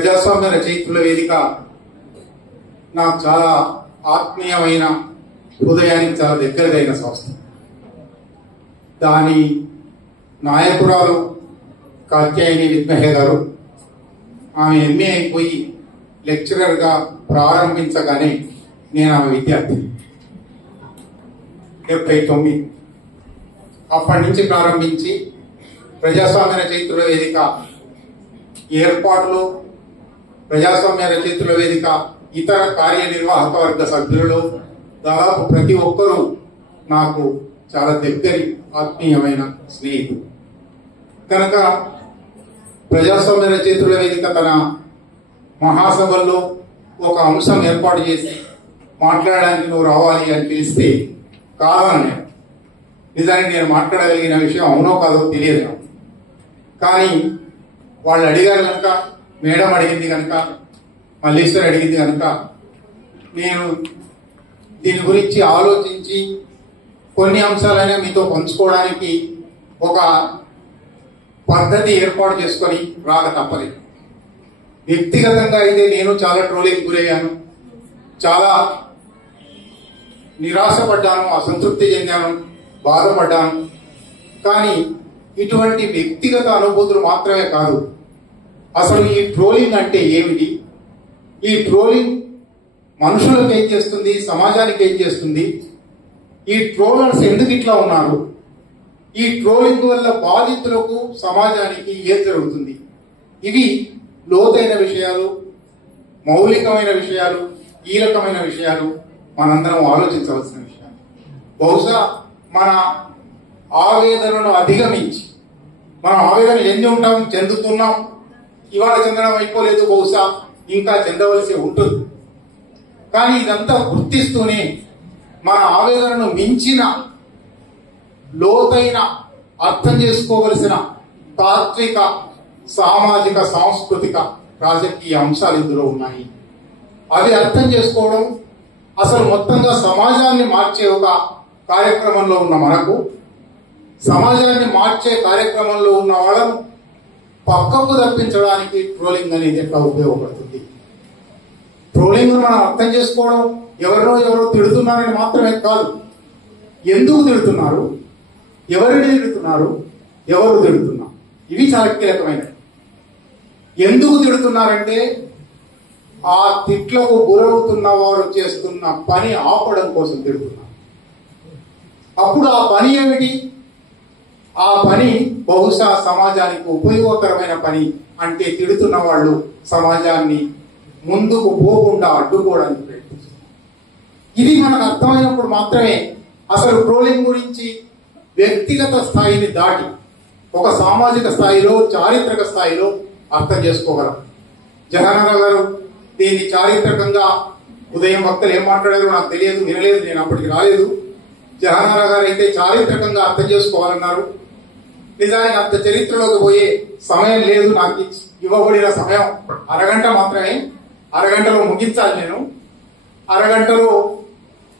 ప్రజాస్వామ్య రచయితల వేదిక నాకు చాలా ఆత్మీయమైన, హృదయానికి చాలా దగ్గరదైన సంస్థ. దాని నాయకురాలు కాత్యాయని విద్మహే గారు, ఆమె ఎంఏ అయిపోయి లెక్చరర్గా ప్రారంభించగానే నేను ఆమె విద్యార్థి. 79 అప్పటి నుంచి ప్రారంభించి ప్రజాస్వామ్య రచయితల వేదిక ఏర్పాటులో, ప్రజాస్వామ్య రచయితల వేదిక ఇతర కార్యనిర్వాహక వర్గ సభ్యులలో దాదాపు ప్రతి ఒక్కరూ నాకు చాలా దగ్గరి ఆత్మీయమైన స్నేహితులు. కనుక ప్రజాస్వామ్య రచయితల వేదిక తన మహాసభల్లో ఒక అంశం ఏర్పాటు చేసి మాట్లాడడానికి నువ్వు రావాలి అని పిలిస్తే కావాలని, నిజానికి నేను మాట్లాడగలిగిన విషయం అవునో కాదో తెలియదు నాకు. కానీ వాళ్ళు అడిగారు కనుక, మేడం అడిగింది కనుక, మల్లీశ్వరి అడిగింది కనుక నేను దీని గురించి ఆలోచించి కొన్ని అంశాలైనా మీతో పంచుకోవడానికి ఒక పద్ధతి ఏర్పాటు చేసుకొని రాక తప్పలేదు. వ్యక్తిగతంగా అయితే నేను చాలా ట్రోలింగ్ గురయ్యాను, చాలా నిరాశపడ్డాను, అసంతృప్తి చెందాను, బాధపడ్డాను. కానీ ఇటువంటి వ్యక్తిగత అనుభూతులు మాత్రమే కాదు, అసలు ఈ ట్రోలింగ్ అంటే ఏమిటి, ఈ ట్రోలింగ్ మనుషులకు ఏం చేస్తుంది, సమాజానికి ఏం చేస్తుంది, ఈ ట్రోలర్స్ ఎందుకు ఇట్లా ఉన్నారు, ఈ ట్రోలింగ్ వల్ల బాధితులకు సమాజానికి ఏం జరుగుతుంది, ఇవి లోతైన విషయాలు, మౌలికమైన విషయాలు, కీలకమైన విషయాలు, మనందరం ఆలోచించవలసిన విషయాలు. బహుశా మన ఆవేదనను అధిగమించి, మనం ఆవేదన చెందుతున్నాం, ఇవాళ చెందడం అయిపోలేదు, బహుశా ఇంకా చెందవలసి ఉంటుంది. కానీ ఇదంతా గుర్తిస్తూనే మన ఆవేదనను మించిన లోతైన అర్థం చేసుకోవలసిన తాత్విక, సామాజిక, సాంస్కృతిక, రాజకీయ అంశాలు ఇందులో ఉన్నాయి. అవి అర్థం చేసుకోవడం, అసలు మొత్తంగా సమాజాన్ని మార్చే ఒక కార్యక్రమంలో ఉన్న మనకు, సమాజాన్ని మార్చే కార్యక్రమంలో ఉన్న వాళ్ళను పక్కకు తప్పించడానికి ట్రోలింగ్ అనేది ఎట్లా ఉపయోగపడుతుంది. ట్రోలింగ్ మనం అర్థం చేసుకోవడం, ఎవరో తిడుతున్నారని మాత్రమే కాదు, ఎందుకు తిడుతున్నారు, ఎవరిని తిడుతున్నారు, ఎవరు తిడుతున్నారు, ఇవి చాలా కీలకమైనవి. ఎందుకు తిడుతున్నారంటే ఆ తిట్లకు గురవుతున్న వారు చేస్తున్న పని ఆపడం కోసం తిడుతున్నారు. అప్పుడు ఆ పని ఏమిటి, ఆ పని బహుశా సమాజానికి ఉపయోగకరమైన పని అంటే తిడుతున్న వాళ్ళు సమాజాన్ని ముందుకు పోకుండా అడ్డుకోవడానికి ప్రయత్నిస్తున్నారు. ఇది మనకు అర్థమైనప్పుడు మాత్రమే అసలు ట్రోలింగ్ గురించి వ్యక్తిగత స్థాయిని దాటి ఒక సామాజిక స్థాయిలో, చారిత్రక స్థాయిలో అర్థం చేసుకోగలం. జగన్నాథ్ గారు దీన్ని చారిత్రకంగా, ఉదయం వక్తలు ఏం మాట్లాడారో నాకు తెలియదు, వినలేదు, నేను అప్పటికి రాలేదు. జగన్నాథ్ గారు అయితే చారిత్రకంగా అర్థం చేసుకోవాలన్నారు. నిజానికి అంత చరిత్రలోకి పోయే సమయం లేదు, నాకు ఇవ్వబడిన సమయం అరగంట మాత్రమే. అరగంటలో ముగించాలి నేను. అరగంటలో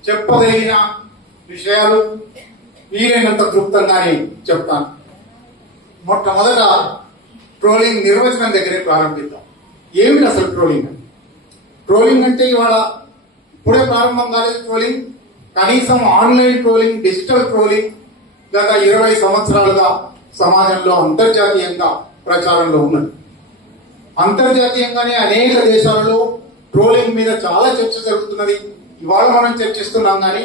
చెప్పగలిగిన విషయాలు వీలైనంత క్లుప్తంగానే చెప్తాను. మొట్టమొదట ట్రోలింగ్ నిర్వచనం దగ్గరే ప్రారంభిద్దాం. ఏమిటి అసలు ట్రోలింగ్? ట్రోలింగ్ అంటే ఇవాళ ఇప్పుడే ప్రారంభం కాలేదు ట్రోలింగ్. కనీసం ఆన్లైన్ ట్రోలింగ్, డిజిటల్ ట్రోలింగ్ గత 20 సంవత్సరాలుగా సమాజంలో అంతర్జాతీయంగా ప్రచారంలో ఉన్నది. అంతర్జాతీయంగానే అనేక దేశాలలో ట్రోలింగ్ మీద చాలా చర్చ జరుగుతున్నది. ఇవాళ మనం చర్చిస్తున్నాం, కానీ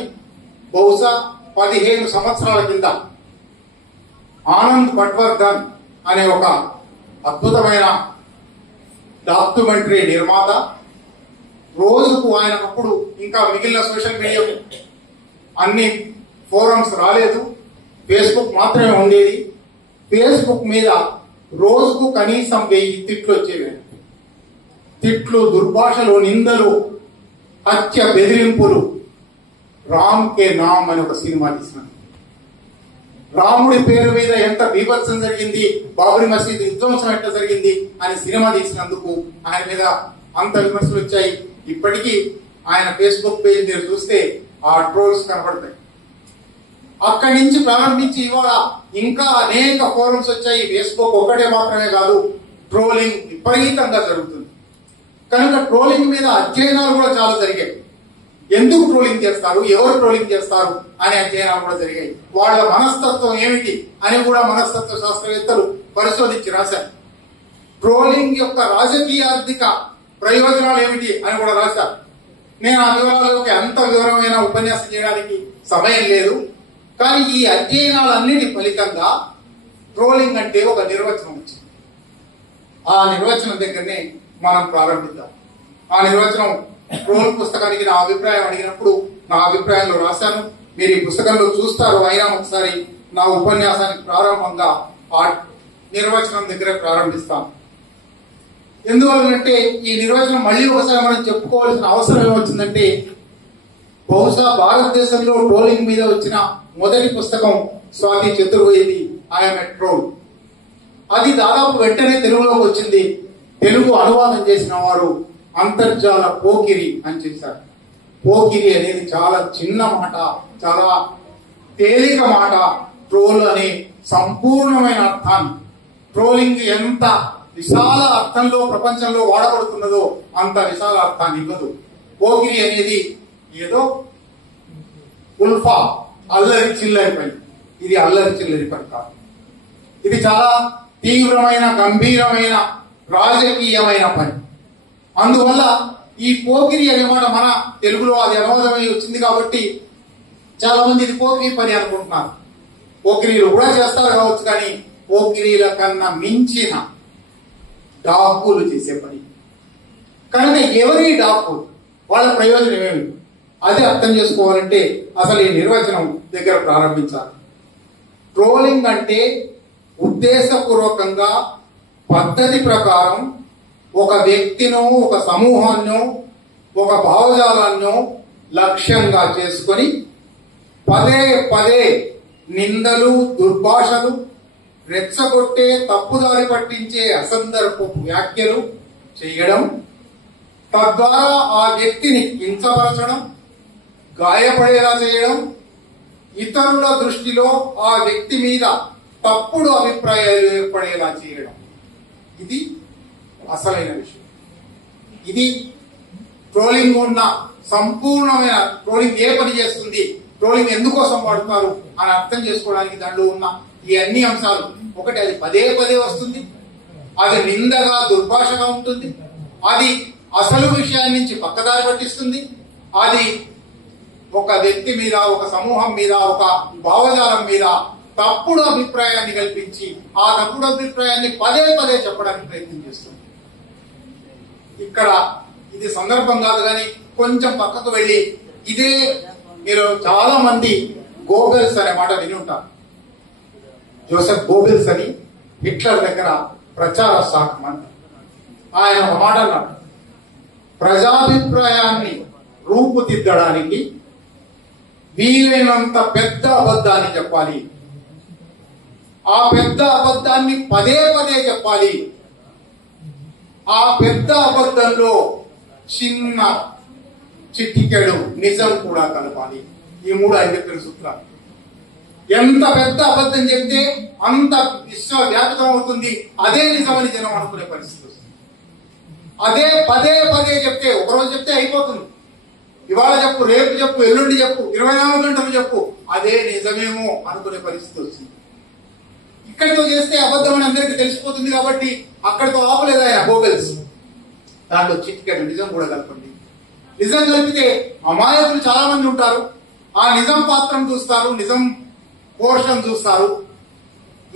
బహుశా 15 సంవత్సరాల కింద ఆనంద్ పట్వర్ధన్ అనే ఒక అద్భుతమైన డాక్యుమెంటరీ నిర్మాత, రోజుకు ఆయనకప్పుడు ఇంకా మిగిలిన సోషల్ మీడియా అన్ని ఫోరమ్స్ రాలేదు, ఫేస్బుక్ మాత్రమే ఉండేది. ఫేస్బుక్ మీద రోజుకు కనీసం 1000 తిట్లు వచ్చేవి. తిట్లు, దుర్భాషలు, నిందలు, హత్య, బెదిరింపులు. రామ్ కే నామ్ అని ఒక సినిమా తీసినారు. రాముడి పేరు మీద ఎంత బీభత్సం జరిగింది, బాబరీ మసీద్ విధ్వంసం ఎట్లా జరిగింది అని సినిమా తీసినందుకు ఆయన మీద అంత విమర్శలు వచ్చాయి. ఇప్పటికీ ఆయన ఫేస్బుక్ పేజ్ మీరు చూస్తే ఆ ట్రోల్స్ కనబడతాయి. అక్కడి నుంచి ప్రారంభించి ఇవాళ ఇంకా అనేక ఫోరమ్స్ వచ్చాయి. ఫేస్బుక్ ఒకటే మాత్రమే కాదు, ట్రోలింగ్ విపరీతంగా జరుగుతుంది. కనుక ట్రోలింగ్ మీద అధ్యయనాలు కూడా చాలా జరిగాయి. ఎందుకు ట్రోలింగ్ చేస్తారు, ఎవరు ట్రోలింగ్ చేస్తారు అనే అధ్యయనాలు కూడా జరిగాయి. వాళ్ళ మనస్తత్వం ఏమిటి అని కూడా మనస్తత్వ శాస్త్రవేత్తలు పరిశోధించి రాశారు. ట్రోలింగ్ యొక్క రాజకీయ ఆర్థిక ప్రయోజనాలు ఏమిటి అని కూడా రాశారు. నేను ఆ వివరాలలోకి అంత వివరమైన ఉపన్యాసం చేయడానికి సమయం లేదు. కానీ ఈ అధ్యయనాలన్నిటి ఫలితంగా ట్రోలింగ్ అంటే ఒక నిర్వచనం వచ్చింది. ఆ నిర్వచనం దగ్గరనే మనం ప్రారంభిద్దాం. ఆ నిర్వచనం ట్రోల్ పుస్తకానికి నా అభిప్రాయం అడిగినప్పుడు నా అభిప్రాయంలో రాశాను. మీరు ఈ పుస్తకంలో చూస్తారు. అయినా ఒకసారి నా ఉపన్యాసానికి ప్రారంభంగా ఆ నిర్వచనం దగ్గర ప్రారంభిస్తాను. ఎందువల్లంటే ఈ నిర్వచనం మళ్ళీ ఒకసారి మనం చెప్పుకోవాల్సిన అవసరం ఏమొచ్చిందంటే, బహుశా భారతదేశంలో ట్రోలింగ్ మీద వచ్చిన మొదటి పుస్తకం Swathi Chaturvedi I'm a troll. అది దాదాపు వెంటనే తెలుగులోకి వచ్చింది. తెలుగు అనువాదం చేసిన వారు అంతర్జాల పోకిరి అని చేశారు. పోకిరి అనేది చాలా చిన్న మాట, చాలా తేలిక మాట. ట్రోల్ అనే సంపూర్ణమైన అర్థాన్ని, ట్రోలింగ్ ఎంత విశాల అర్థంలో ప్రపంచంలో వాడబడుతున్నదో అంత విశాల అర్థాన్ని ఇవ్వదు. పోకిరి అనేది ఏదో ఉల్ఫా, అల్లరి చిల్లరి పని. ఇది అల్లరి చిల్లరి పని కాదు. ఇది చాలా తీవ్రమైన, గంభీరమైన, రాజకీయమైన పని. అందువల్ల ఈ పోకిరి అనే మాట మన తెలుగులో అది అనువాదమై వచ్చింది కాబట్టి చాలా మంది ఇది పోకిరి పని అనుకుంటున్నారు. పోకిరీలు కూడా చేస్తారు కావచ్చు, కానీ పోకిరీల కన్నా మించిన డాకులు చేసే పని. కనుక ఎవరి డాకు, వాళ్ళ ప్రయోజనం ఏమి, అది అర్థం చేసుకోవాలంటే అసలు ఈ నిర్వచనం దగ్గర ప్రారంభించాలి. ట్రోలింగ్ అంటే ఉద్దేశపూర్వకంగా పద్ధతి ప్రకారం ఒక వ్యక్తినో, ఒక సమూహాన్నో, ఒక భావజాలాన్నో లక్ష్యంగా చేసుకొని పదే పదే నిందలు, దుర్భాషలు, రెచ్చగొట్టే, తప్పుదారి పట్టించే అసందర్భపు వ్యాఖ్యలు చేయడం, తద్వారా ఆ వ్యక్తిని కించపరచడం, గాయపడేలా చేయడం, ఇతరుల దృష్టిలో ఆ వ్యక్తి మీద తప్పుడు అభిప్రాయాలు ఏర్పడేలా చేయడం. ఇది అసలైన విషయం. ఇది ట్రోలింగ్ ఉన్న సంపూర్ణమైన, ట్రోలింగ్ ఏ పని చేస్తుంది, ట్రోలింగ్ ఎందుకోసం వాడుతారు అని అర్థం చేసుకోవడానికి దాంట్లో ఉన్న ఈ అన్ని అంశాలు. ఒకటి, అది పదే పదే వస్తుంది, అది నిందగా, దుర్భాషగా ఉంటుంది, అది అసలు విషయాన్ని నుంచి పక్కదారి పట్టిస్తుంది, అది ఒక వ్యక్తి మీద, ఒక సమూహం మీద, ఒక భావజాలం మీద తప్పుడు అభిప్రాయాన్ని కల్పించి ఆ తప్పుడు అభిప్రాయాన్ని పదే పదే చెప్పడానికి ప్రయత్నం చేస్తుంది. ఇక్కడ ఇది సందర్భం కాదు, కానీ కొంచెం పక్కకు వెళ్లి, ఇదే మీరు చాలా మంది గోబెల్స్ అనే మాట విని ఉంటారు. జోసెఫ్ గోబెల్స్ అని హిట్లర్ దగ్గర ప్రచార శాఖ మంత్రి. ఆయన ఒక మాట అన్నాడు, ప్రజాభిప్రాయాన్ని రూపుదిద్దడానికి వీలైనంత పెద్ద అబద్ధాన్ని చెప్పాలి, ఆ పెద్ద అబద్ధాన్ని పదే పదే చెప్పాలి, ఆ పెద్ద అబద్ధంలో చిన్న చిటికెడు నిజం కూడా కలపాలి. ఈ మూడు ఆయన చెప్పిన సూత్రాలు. ఎంత పెద్ద అబద్ధం చెప్తే అంత విశ్వవ్యాప్తం అవుతుంది, అదే నిజమని జనం అనుకునే పరిస్థితి వస్తుంది. అదే పదే పదే చెప్తే, ఒకరోజు చెప్తే అయిపోతుంది, ఇవాళ చెప్పు, రేపు చెప్పు, ఎల్లుండి చెప్పు, 24 గంటలు చెప్పు, అదే నిజమేమో అనుకునే పరిస్థితి వస్తుంది. ఇక్కడితో చేస్తే అబద్ధం అని అందరికీ తెలిసిపోతుంది కాబట్టి అక్కడితో ఆపలేదు ఆయన గోబెల్స్. దాంట్లో చిటికెడు నిజం కూడా కలపండి. నిజం కలిపితే అమాయకులు చాలా మంది ఉంటారు, ఆ నిజం పాత్రం చూస్తారు, నిజం పోర్షన్ చూస్తారు.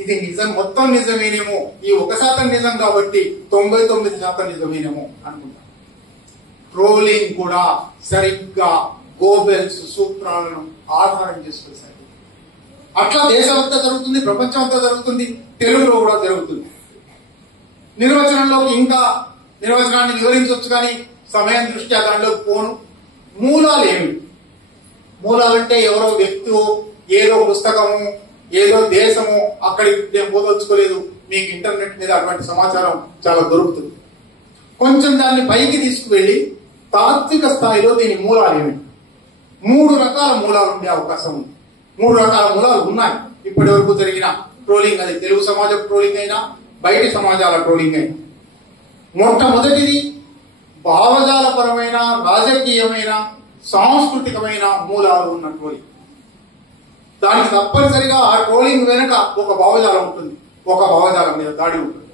ఇది నిజం, మొత్తం నిజమేనేమో, ఈ 1% నిజం కాబట్టి 99% నిజమేనేమో అనుకుంటారు. ట్రోలింగ్ కూడా సరిగ్గా గోబెల్స్ సూత్రాలను ఆధారం చేసుకుని అట్లా దేశమంతా జరుగుతుంది, ప్రపంచం అంతా జరుగుతుంది, తెలుగులో కూడా జరుగుతుంది. నిర్వచనంలోకి ఇంకా నిర్వచనాన్ని వివరించవచ్చు, కానీ సమయం దృష్ట్యా దాంట్లోకి పోను. మూలాలు ఏమి? మూలాలంటే ఎవరో వ్యక్తి, ఏదో పుస్తకము, ఏదో దేశము, అక్కడికి నేను పోదలుచుకోలేదు. మీకు ఇంటర్నెట్ మీద అటువంటి సమాచారం చాలా దొరుకుతుంది. కొంచెం దాన్ని పైకి తీసుకువెళ్లి తాత్విక స్థాయిలో దీని మూలాలు ఏమిటి? 3 రకాల మూలాలు ఉండే అవకాశం ఉంది. 3 రకాల మూలాలు ఉన్నాయి ఇప్పటి వరకు జరిగిన ట్రోలింగ్. అది తెలుగు సమాజ ట్రోలింగ్ అయినా, బయటి సమాజాల ట్రోలింగ్ అయినా. మొట్టమొదటిది భావజాలపరమైన, రాజకీయమైన, సాంస్కృతికమైన మూలాలు ఉన్న ట్రోలింగ్. దానికి తప్పనిసరిగా ఆ ట్రోలింగ్ వెనుక ఒక భావజాలం ఉంటుంది, ఒక భావజాలం మీద దాడి ఉంటుంది.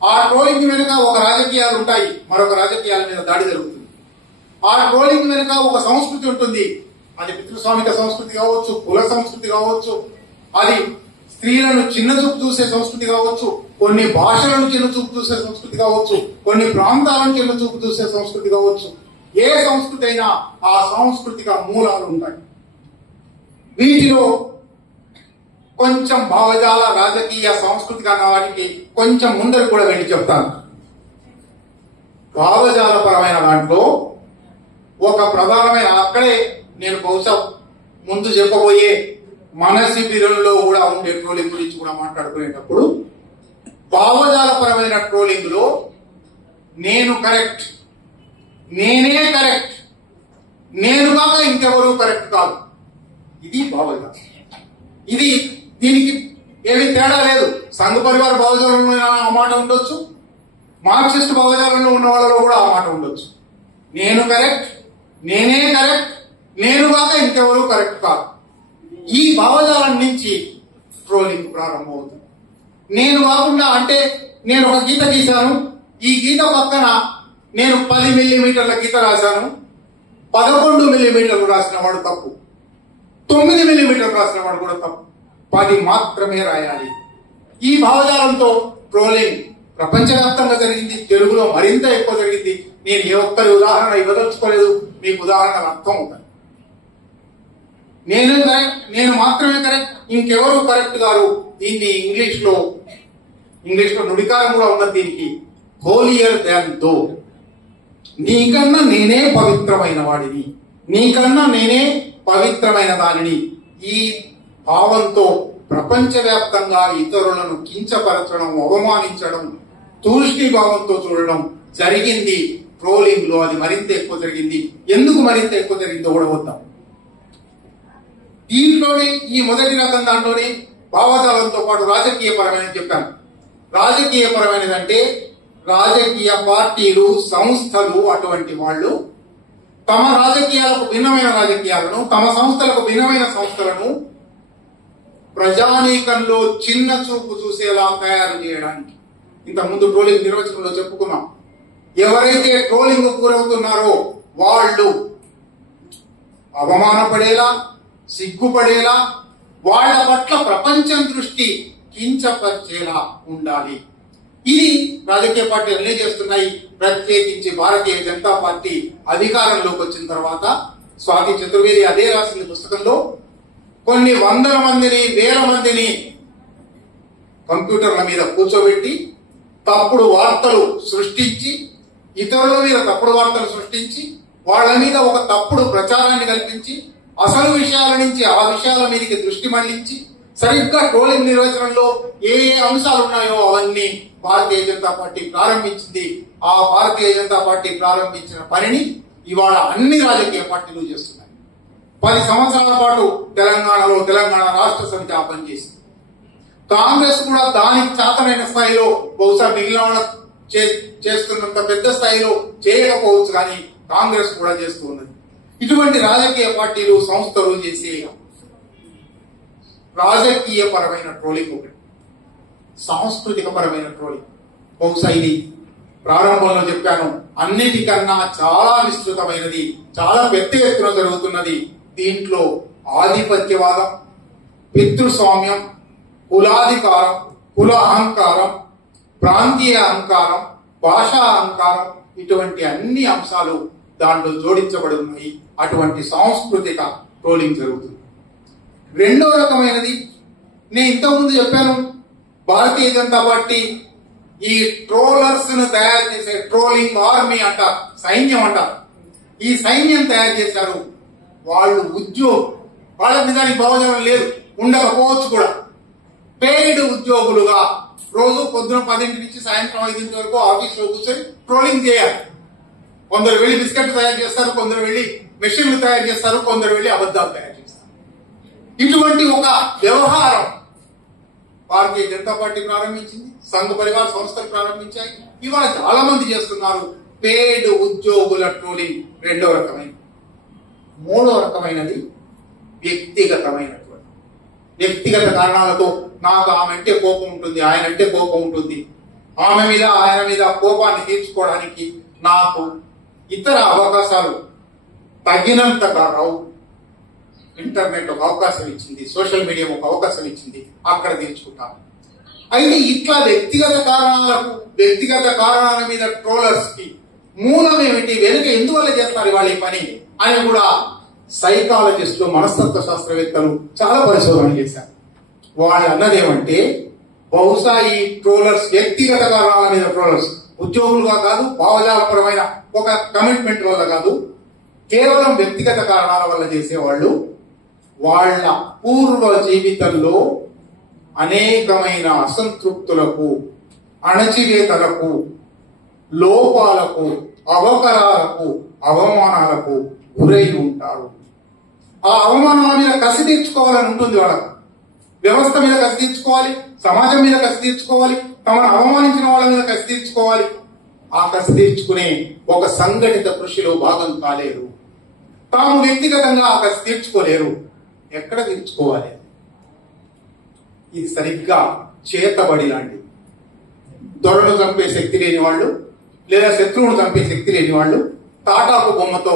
ఆ ట్రోలింగ్ వెనుక ఒక రాజకీయాలు ఉంటాయి, మరొక రాజకీయాల మీద దాడి జరుగుతుంది. ఆ ట్రోలింగ్ వెనుక ఒక సంస్కృతి ఉంటుంది, అది పితృస్వామిక సంస్కృతి కావచ్చు, కుల సంస్కృతి కావచ్చు, అది స్త్రీలను చిన్న చూపు చూసే సంస్కృతి కావచ్చు, కొన్ని భాషలను చిన్న చూపు చూసే సంస్కృతి కావచ్చు, కొన్ని ప్రాంతాలను చిన్న చూపు చూసే సంస్కృతి కావచ్చు. ఏ సంస్కృతి అయినా ఆ సాంస్కృతిక మూలాలు ఉంటాయి. వీటిలో కొంచెం భావజాల, రాజకీయ, సాంస్కృతిక అన్న వాటికి కొంచెం ముందర కూడా వెళ్ళి చెప్తాను. భావజాలపరమైన దాంట్లో ఒక ప్రధానమైన, అక్కడే నేను బహుశా ముందు చెప్పబోయే మన శిబిరంలో కూడా ఉండే ట్రోలింగ్ గురించి కూడా మాట్లాడుకునేటప్పుడు, భావజాలపరమైన ట్రోలింగ్ లో నేను కరెక్ట్, నేనే కరెక్ట్, నేను కాక ఇంకెవరూ కరెక్ట్ కాదు, ఇది భావజాలం. ఇది దీనికి ఏమీ తేడా లేదు. సంఘ పరివార భావజాలంలో ఆ మాట ఉండొచ్చు, మార్క్సిస్ట్ భావజాలంలో ఉన్న వాళ్ళలో కూడా ఆ మాట ఉండొచ్చు. నేను కరెక్ట్, నేనే కరెక్ట్, నేను కాక ఇంకెవరూ కరెక్ట్ కాదు. ఈ భావజాలం నుంచి ట్రోలింగ్ ప్రారంభమవుతుంది. నేను కాకుండా, అంటే నేను ఒక గీత గీశాను, ఈ గీత పక్కన నేను 10 మిల్లీమీటర్ల గీత రాశాను, 11 మిల్లీమీటర్లు రాసిన వాడు తప్పు, 9 మిల్లీమీటర్లు రాసిన వాడు కూడా తప్పు, 10 మాత్రమే రాయాలి. ఈ భావజాలంతో ట్రోలింగ్ ప్రపంచవ్యాప్తంగా జరిగింది, తెలుగులో మరింత ఎక్కువ జరిగింది. నేను ఏ ఒక్కరి ఉదాహరణ ఇవ్వదలుచుకోలేదు, మీకు ఉదాహరణలు అర్థం అవుతాయి. నేను కరెక్ట్, నేను మాత్రమే కరెక్ట్, ఇంకెవరు కరెక్ట్ గారు. దీన్ని ఇంగ్లీష్ లో నుడికారం కూడా ఉన్నది దీనికి, హోలియర్ దాన్ దో. నీకన్నా నేనే పవిత్రమైన వాడిని, నీకన్నా నేనే పవిత్రమైన దానిని. ఈ భావంతో ప్రపంచవ్యాప్తంగా ఇతరులను కించపరచడం, అవమానించడం, తూష్టి భావంతో చూడడం జరిగింది ట్రోలింగ్ లో. అది మరింత ఎక్కువ జరిగింది. ఎందుకు మరింత ఎక్కువ జరిగిందో కూడా వద్దాం. దీంట్లోనే ఈ మొదటి రకం దాంట్లోనే భావజాలంతో పాటు రాజకీయ పరమైనది చెప్పాను. రాజకీయ పరమైనదంటే రాజకీయ పార్టీలు, సంస్థలు, అటువంటి వాళ్ళు తమ రాజకీయాలకు భిన్నమైన రాజకీయాలను, తమ సంస్థలకు భిన్నమైన సంస్థలను ప్రజానీకంలో చిన్న చూపు చూసేలా తయారు చేయడానికి. ఇంతకుముందు ట్రోలింగ్ నిర్వచనంలో చెప్పుకున్నాం. ఎవరైతే ట్రోలింగ్ గురవుతున్నారో వాళ్ళు అవమానపడేలా, సిగ్గుపడేలా, వాళ్ళ పట్ల ప్రపంచం దృష్టి కించపరిచేలా ఉండాలి. ఇది రాజకీయ పార్టీలు అన్నీ చేస్తున్నాయి. ప్రత్యేకించి భారతీయ జనతా పార్టీ అధికారంలోకి వచ్చిన తర్వాత స్వాతి చతుర్వేది అదే రాసిన పుస్తకంలో కొన్ని వందల మందిని, వేల మందిని కంప్యూటర్ల మీద కూర్చోబెట్టి తప్పుడు వార్తలు సృష్టించి, ఇతరుల మీద తప్పుడు వార్తలు సృష్టించి, వాళ్ళ మీద ఒక తప్పుడు ప్రచారాన్ని కల్పించి, అసలు విషయాల నుంచి ఆ విషయాల మీదకి దృష్టి మళ్లించి, సరిగ్గా ట్రోలింగ్ నిర్వచనంలో ఏ ఏ అంశాలు ఉన్నాయో అవన్నీ భారతీయ జనతా పార్టీ ప్రారంభించింది. ఆ భారతీయ జనతా పార్టీ ప్రారంభించిన పనిని ఇవాళ అన్ని రాజకీయ పార్టీలు చేస్తున్నాయి. 10 సంవత్సరాల పాటు తెలంగాణలో తెలంగాణ రాష్ట్ర సమితి ఆ పని చేసింది. కాంగ్రెస్ కూడా దానికి చాతనైన స్థాయిలో, బహుశా మిగిలిన వాళ్ళ చేస్తున్నంత పెద్ద స్థాయిలో చేయకపోవచ్చు, కానీ కాంగ్రెస్ కూడా చేస్తూ ఉన్నది. ఇటువంటి రాజకీయ పార్టీలు, సంస్థలు చేసే రాజకీయ పరమైన ట్రోలింగ్ ఒకటి, సాంస్కృతిక పరమైన ట్రోలింగ్. బహుశా ఇది ప్రారంభంలో చెప్పాను, అన్నిటికన్నా చాలా విస్తృతమైనది, చాలా పెద్ద ఎత్తున జరుగుతున్నది. దీంట్లో ఆధిపత్యవాదం, పితృస్వామ్యం, కులాధికారం, కుల అహంకారం, ప్రాంతీయ అహంకారం, భాషా అహంకారం, ఇటువంటి అన్ని అంశాలు దాంట్లో జోడించబడి ఉన్నాయి. అటువంటి సాంస్కృతిక ట్రోలింగ్ జరుగుతుంది. రెండో రకమైనది నేను ఇంతకుముందు చెప్పాను, భారతీయ జనతా పార్టీ ఈ ట్రోలర్స్ ను తయారు చేసే ట్రోలింగ్ ఆర్మీ అంటారు, సైన్యం అంటారు. ఈ సైన్యం తయారు చేశారు. వాళ్ళు వాళ్ళ నిజానికి భావజాలం లేదు, ఉండకపోవచ్చు కూడా. పెయిడ్ ఉద్యోగులుగా రోజు పొద్దున 10 నుంచి సాయంత్రం 5 వరకు ఆఫీస్ లో కూర్చొని ట్రోలింగ్ చేయాలి. కొందరు వెళ్లి బిస్కెట్ తయారు చేస్తారు, కొందరు వెళ్లి మెషిన్లు తయారు చేస్తారు, కొందరు వెళ్లి అబద్ధాలు తయారు చేస్తారు. ఇటువంటి ఒక వ్యవహారం భారతీయ జనతా పార్టీ ప్రారంభించింది, సంఘ పరివార సంస్థలు ప్రారంభించాయి. ఇవాళ చాలా మంది చేస్తున్నారు. పేడ్ ఉద్యోగుల ట్రోలింగ్ రెండో రకమైనది. మూడో రకమైనది వ్యక్తిగతమైనటువంటి వ్యక్తిగత కారణాలతో నాకు ఆమె అంటే కోపం ఉంటుంది, ఆయన అంటే కోపం ఉంటుంది, ఆమె మీద ఆయన మీద కోపాన్ని తీర్చుకోవడానికి నాకు ఇతర అవకాశాలు తగినంతగా రావు. ఇంటర్నెట్ ఒక అవకాశం ఇచ్చింది, సోషల్ మీడియా ఒక అవకాశం ఇచ్చింది, అక్కడ తీర్చుకుంటాను. అయితే ఇట్లా వ్యక్తిగత కారణాల మీద ట్రోలర్స్ కి మూలం ఏమిటి, వెనుక ఎందువల్ల చేస్తారు వాళ్ళ ఈ పని అని కూడా సైకాలజిస్టులు, మనస్తత్వ శాస్త్రవేత్తలు చాలా పరిశోధన చేశారు. వాళ్ళు అన్నదేమంటే బహుశా ఈ ట్రోలర్స్ వ్యక్తిగత కారణాల మీద ట్రోలర్స్ ఉద్యోగులుగా కాదు, భావజాలపరమైన ఒక కమిట్మెంట్ వల్ల కాదు, కేవలం వ్యక్తిగత కారణాల వల్ల చేసేవాళ్ళు వాళ్ళ పూర్వ జీవితంలో అనేకమైన అసంతృప్తులకు, అణచివేతలకు, లోపాలకు, అవకరాలకు, అవమానాలకు గురై ఉంటారు. ఆ అవమానాల మీద కసి తీర్చుకోవాలని ఉంటుంది వాళ్ళకు. వ్యవస్థ మీద కసి తీర్చుకోవాలి, సమాజం మీద కసి తీర్చుకోవాలి, తమను అవమానించిన వాళ్ళ మీద కసి తీర్చుకోవాలి. ఆ కసి తీర్చుకునే ఒక సంఘటిత కృషిలో భాగం కాలేరు. తాము వ్యక్తిగతంగా ఆ కసి తీర్చుకోలేరు. ఎక్కడ తీర్చుకోవాలి? ఇది సరిగ్గా చేతబడి లాంటి. దొరను చంపే శక్తి లేని వాళ్ళు లేదా శత్రువును చంపే శక్తి లేని వాళ్ళు తాటాకు బొమ్మతో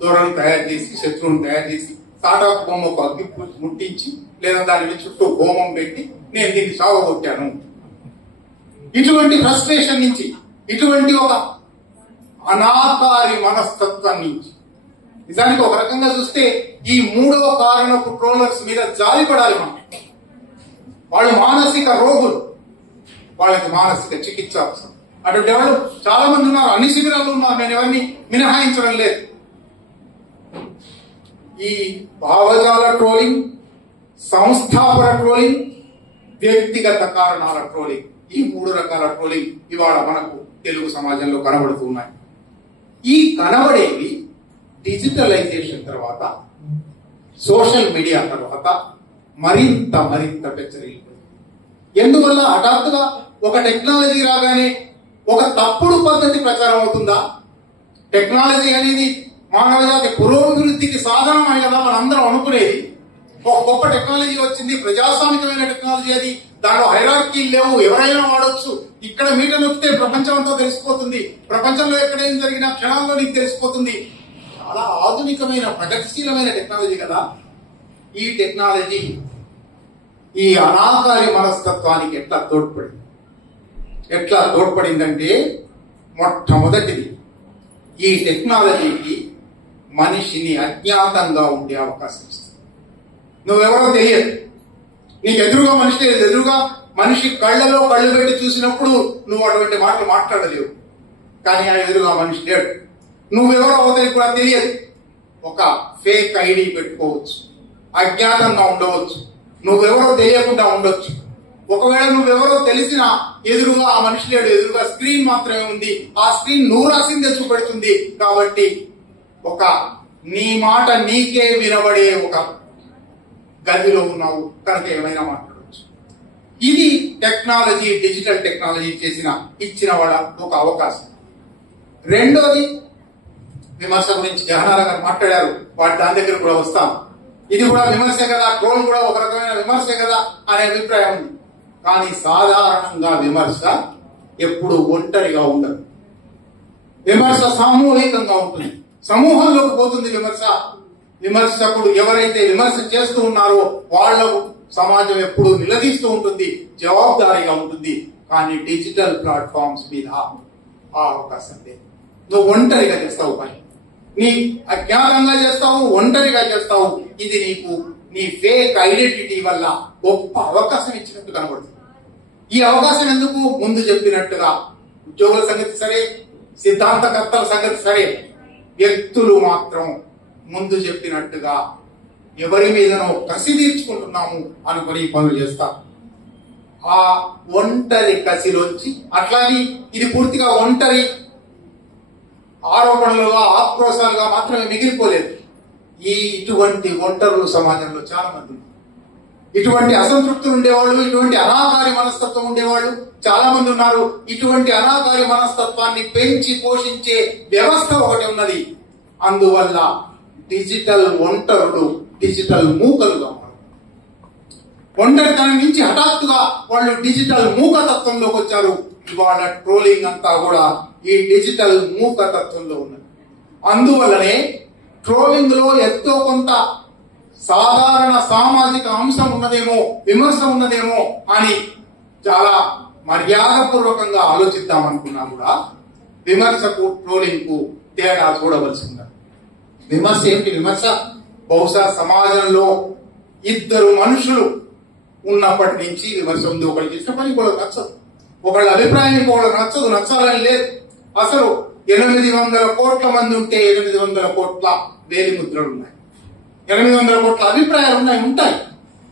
దొరను తయారు చేసి, శత్రువును తయారు చేసి, తాటాకు బొమ్మకు అగ్గి ముట్టించి లేదా దాని మీద చుట్టూ హోమం పెట్టి నేను దీన్ని సాగొట్టాను. ఇటువంటి ఫ్రస్ట్రేషన్ నుంచి, ఇటువంటి ఒక అనాకారి మనస్తత్వం నుంచి, నిజానికి ఒక రకంగా చూస్తే ఈ మూడవ కారణపు ట్రోలర్స్ మీద జాలిపడాలి మనం. వాళ్ళు మానసిక రోగులు, వాళ్ళకి మానసిక చికిత్స అవసరం. అటువంటి వాళ్ళు చాలా మంది ఉన్నారు, అన్ని శిబిరాలు ఉన్నారు, నేను ఎవరిని మినహాయించడం లేదు. ఈ భావజాల ట్రోలింగ్, సంస్థాపన ట్రోలింగ్, వ్యక్తిగత కారణాల ట్రోలింగ్, ఈ మూడు రకాల ట్రోలింగ్ ఇవాళ మనకు తెలుగు సమాజంలో కనబడుతున్నాయి. ఈ కనబడేవి డిజిటలైజేషన్ తర్వాత, సోషల్ మీడియా తర్వాత మరింత పెచ్చరిల్లిపోయింది. ఎందువల్ల హఠాత్తుగా ఒక టెక్నాలజీ రాగానే ఒక తప్పుడు పద్ధతి ప్రచారం అవుతుందా? టెక్నాలజీ అనేది మానవ జాతి పురోభివృద్ధికి సాధనం అని కదా మనందరం అనుకునేది. ఒక గొప్ప టెక్నాలజీ వచ్చింది, ప్రజాస్వామికమైన టెక్నాలజీ అది, దాంట్లో హైరార్కీ లేవు, ఎవరైనా వాడొచ్చు, ఇక్కడ మీటర్ నొక్కితే ప్రపంచం అంతా తెలిసిపోతుంది, ప్రపంచంలో ఎక్కడేం జరిగినా క్షణాల్లో నీకు తెలిసిపోతుంది. చాలా ఆధునికమైన ప్రగతిశీలమైన టెక్నాలజీ కదా. ఈ టెక్నాలజీ ఈ అనాకారి మనస్తత్వానికి ఎట్లా తోడ్పడిందంటే, మొట్టమొదటిది ఈ టెక్నాలజీకి మనిషిని అజ్ఞాతంగా ఉండే అవకాశం ఇస్తుంది. నువ్వెవరో తెలియదు, నీకు ఎదురుగా మనిషి తెలియదు, ఎదురుగా మనిషి కళ్ళలో కళ్ళు పెట్టి చూసినప్పుడు నువ్వు అటువంటి మాటలు మాట్లాడలేవు. కానీ ఆ ఎదురుగా మనిషి లేడు, నువ్వెవరో అవతలికి కూడా తెలియదు. ఒక ఫేక్ ఐడి పెట్టుకోవచ్చు, అజ్ఞాతంగా ఉండవచ్చు, నువ్వెవరో తెలియకుండా ఉండొచ్చు. ఒకవేళ నువ్వెవరో తెలిసినా ఎదురుగా ఆ మనిషి లేడు, ఎదురుగా స్క్రీన్ మాత్రమే ఉంది. ఆ స్క్రీన్ నువ్వు రాసిందే చూపెడుతుంది. కాబట్టి ఒక నీ మాట నీకే వినబడే ఒక గదిలో ఉన్నావు కనుక ఏమైనా మాట్లాడవచ్చు. ఇది టెక్నాలజీ, డిజిటల్ టెక్నాలజీ ఇచ్చిన వాళ్ళ ఒక అవకాశం. రెండోది విమర్శ గురించి జహనారా గారు మాట్లాడారు, దాని దగ్గర కూడా వస్తాం. ఇది కూడా విమర్శే కదా, ట్రోల్ కూడా ఒక రకమైన విమర్శే కదా అనే అభిప్రాయం ఉంది. కానీ సాధారణంగా విమర్శ ఎప్పుడు ఒంటరిగా ఉండదు. విమర్శ సామూహికంగా ఉంటుంది, సమూహంలోకి పోతుంది విమర్శ. విమర్శకుడు ఎవరైతే విమర్శ చేస్తూ ఉన్నారో వాళ్లకు సమాజం ఎప్పుడు నిలదీస్తూ ఉంటుంది, జవాబుదారీగా ఉంటుంది. కానీ డిజిటల్ ప్లాట్ఫామ్స్ మీద ఆ అవకాశం లేదు. నువ్వు ఒంటరిగా చేస్తావు పని, నీ అజ్ఞాతంగా చేస్తావు, ఒంటరిగా చేస్తావు. ఇది నీకు నీ ఫేక్ ఐడెంటిటీ వల్ల గొప్ప అవకాశం ఇచ్చినట్టు కనబడుతుంది. ఈ అవకాశం ఎందుకు? ముందు చెప్పినట్టుగా ఉద్యోగుల సంగతి సరే, సిద్ధాంతకర్తల సంగతి సరే, వ్యక్తులు మాత్రం ముందు చెప్పినట్టుగా ఎవరి మీదనో కసి తీర్చుకుంటున్నాము అనుకుని పనులు చేస్తారు. ఆ ఒంటరి కసిలోంచి, అట్లాని ఇది పూర్తిగా ఒంటరి ఆరోపణలుగా, ఆక్రోశాలుగా మాత్రమే మిగిలిపోలేదు. ఇటువంటి ఒంటరులు సమాజంలో చాలా మంది. ఇటువంటి అసంతృప్తులు ఉండేవాళ్ళు, ఇటువంటి అనాకారి మనస్తత్వం ఉండేవాళ్ళు చాలా మంది ఉన్నారు. ఇటువంటి అనాకారి మనస్తత్వాన్ని పెంచి పోషించే వ్యవస్థ ఒకటి ఉన్నది. అందువల్ల డిజిటల్ ఒంటరులు, డిజిటల్ మూకలుగా ఉన్నారు. ఒంటరితనం నుంచి హఠాత్తుగా వాళ్ళు డిజిటల్ మూకతత్వంలోకి వచ్చారు. ఇవాళ ట్రోలింగ్ అంతా కూడా ఈ డిజిటల్ మూకతత్వంలో ఉన్నది. అందువల్లనే ట్రోలింగ్ లో ఎంతో కొంత సాధారణ సామాజిక అంశం ఉన్నదేమో, విమర్శ ఉన్నదేమో అని చాలా మర్యాదపూర్వకంగా ఆలోచిద్దామనుకున్నా కూడా విమర్శకు ట్రోలింగ్ కు తేడా చూడవలసి ఉన్నది. విమర్శ ఏమిటి? విమర్శ బహుశా సమాజంలో ఇద్దరు మనుషులు ఉన్నప్పటి నుంచి విమర్శ ఉంది. ఒకళ్ళు చేసిన పని ఇంకోళ్ళకి నచ్చదు, ఒకళ్ళ అభిప్రాయం ఇంకోళ్ళకి నచ్చదు. నచ్చాలని లేదు. అసలు 800 కోట్ల మంది ఉంటే 800 కోట్ల వేలిముద్రలు ఉన్నాయి, 800 కోట్ల అభిప్రాయాలు ఉంటాయి.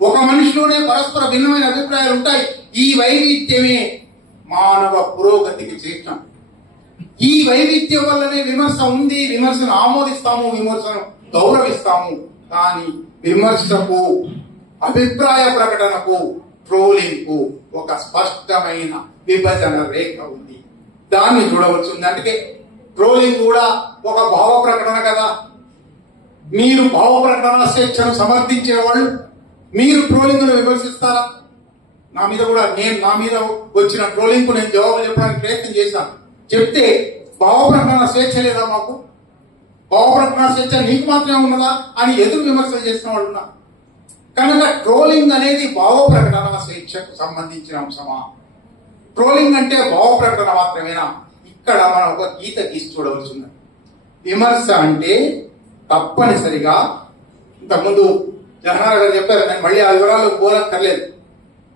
ఒక మనిషిలోనే పరస్పర భిన్నమైన అభిప్రాయాలు ఉంటాయి. ఈ వైవిధ్యమే మానవ పురోగతికి చిహ్నం. ఈ వైవిధ్యం వల్లనే విమర్శ ఉంది. విమర్శను ఆమోదిస్తాము, విమర్శను గౌరవిస్తాము. కానీ విమర్శకు, అభిప్రాయ ప్రకటనకు, ట్రోలింగ్ కు ఒక స్పష్టమైన విభజన రేఖ ఉంది. దాన్ని చూడవచ్చు. అందుకే ట్రోలింగ్ కూడా ఒక భావ ప్రకటన కదా. మీరు భావ ప్రకటన స్వేచ్ఛను సమర్థించేవాళ్ళు మీరు ట్రోలింగ్ ను విమర్శిస్తారా? నా మీద వచ్చిన ట్రోలింగ్ కు నేను జవాబు చెప్పడానికి ప్రయత్నం చేశాను. చెప్తే భావ ప్రకటన స్వేచ్ఛ లేదా? మాకు భావ ప్రకటన స్వేచ్ఛ నీకు మాత్రమే ఉన్నదా అని ఎదురు విమర్శలు చేసిన వాళ్ళు ఉన్నారు. కనుక ట్రోలింగ్ అనేది భావ ప్రకటన స్వేచ్ఛకు సంబంధించిన అంశమా? ట్రోలింగ్ అంటే భావ ప్రకటన మాత్రమేనా? ఇక్కడ మనం ఒక గీత గీసి చూడవలసి ఉన్నది. విమర్శ అంటే తప్పనిసరిగా, ఇంతకుముందు జహనార్ గారు చెప్పారు, నేను మళ్ళీ ఆ వివరాలు పోలక్కర్లేదు.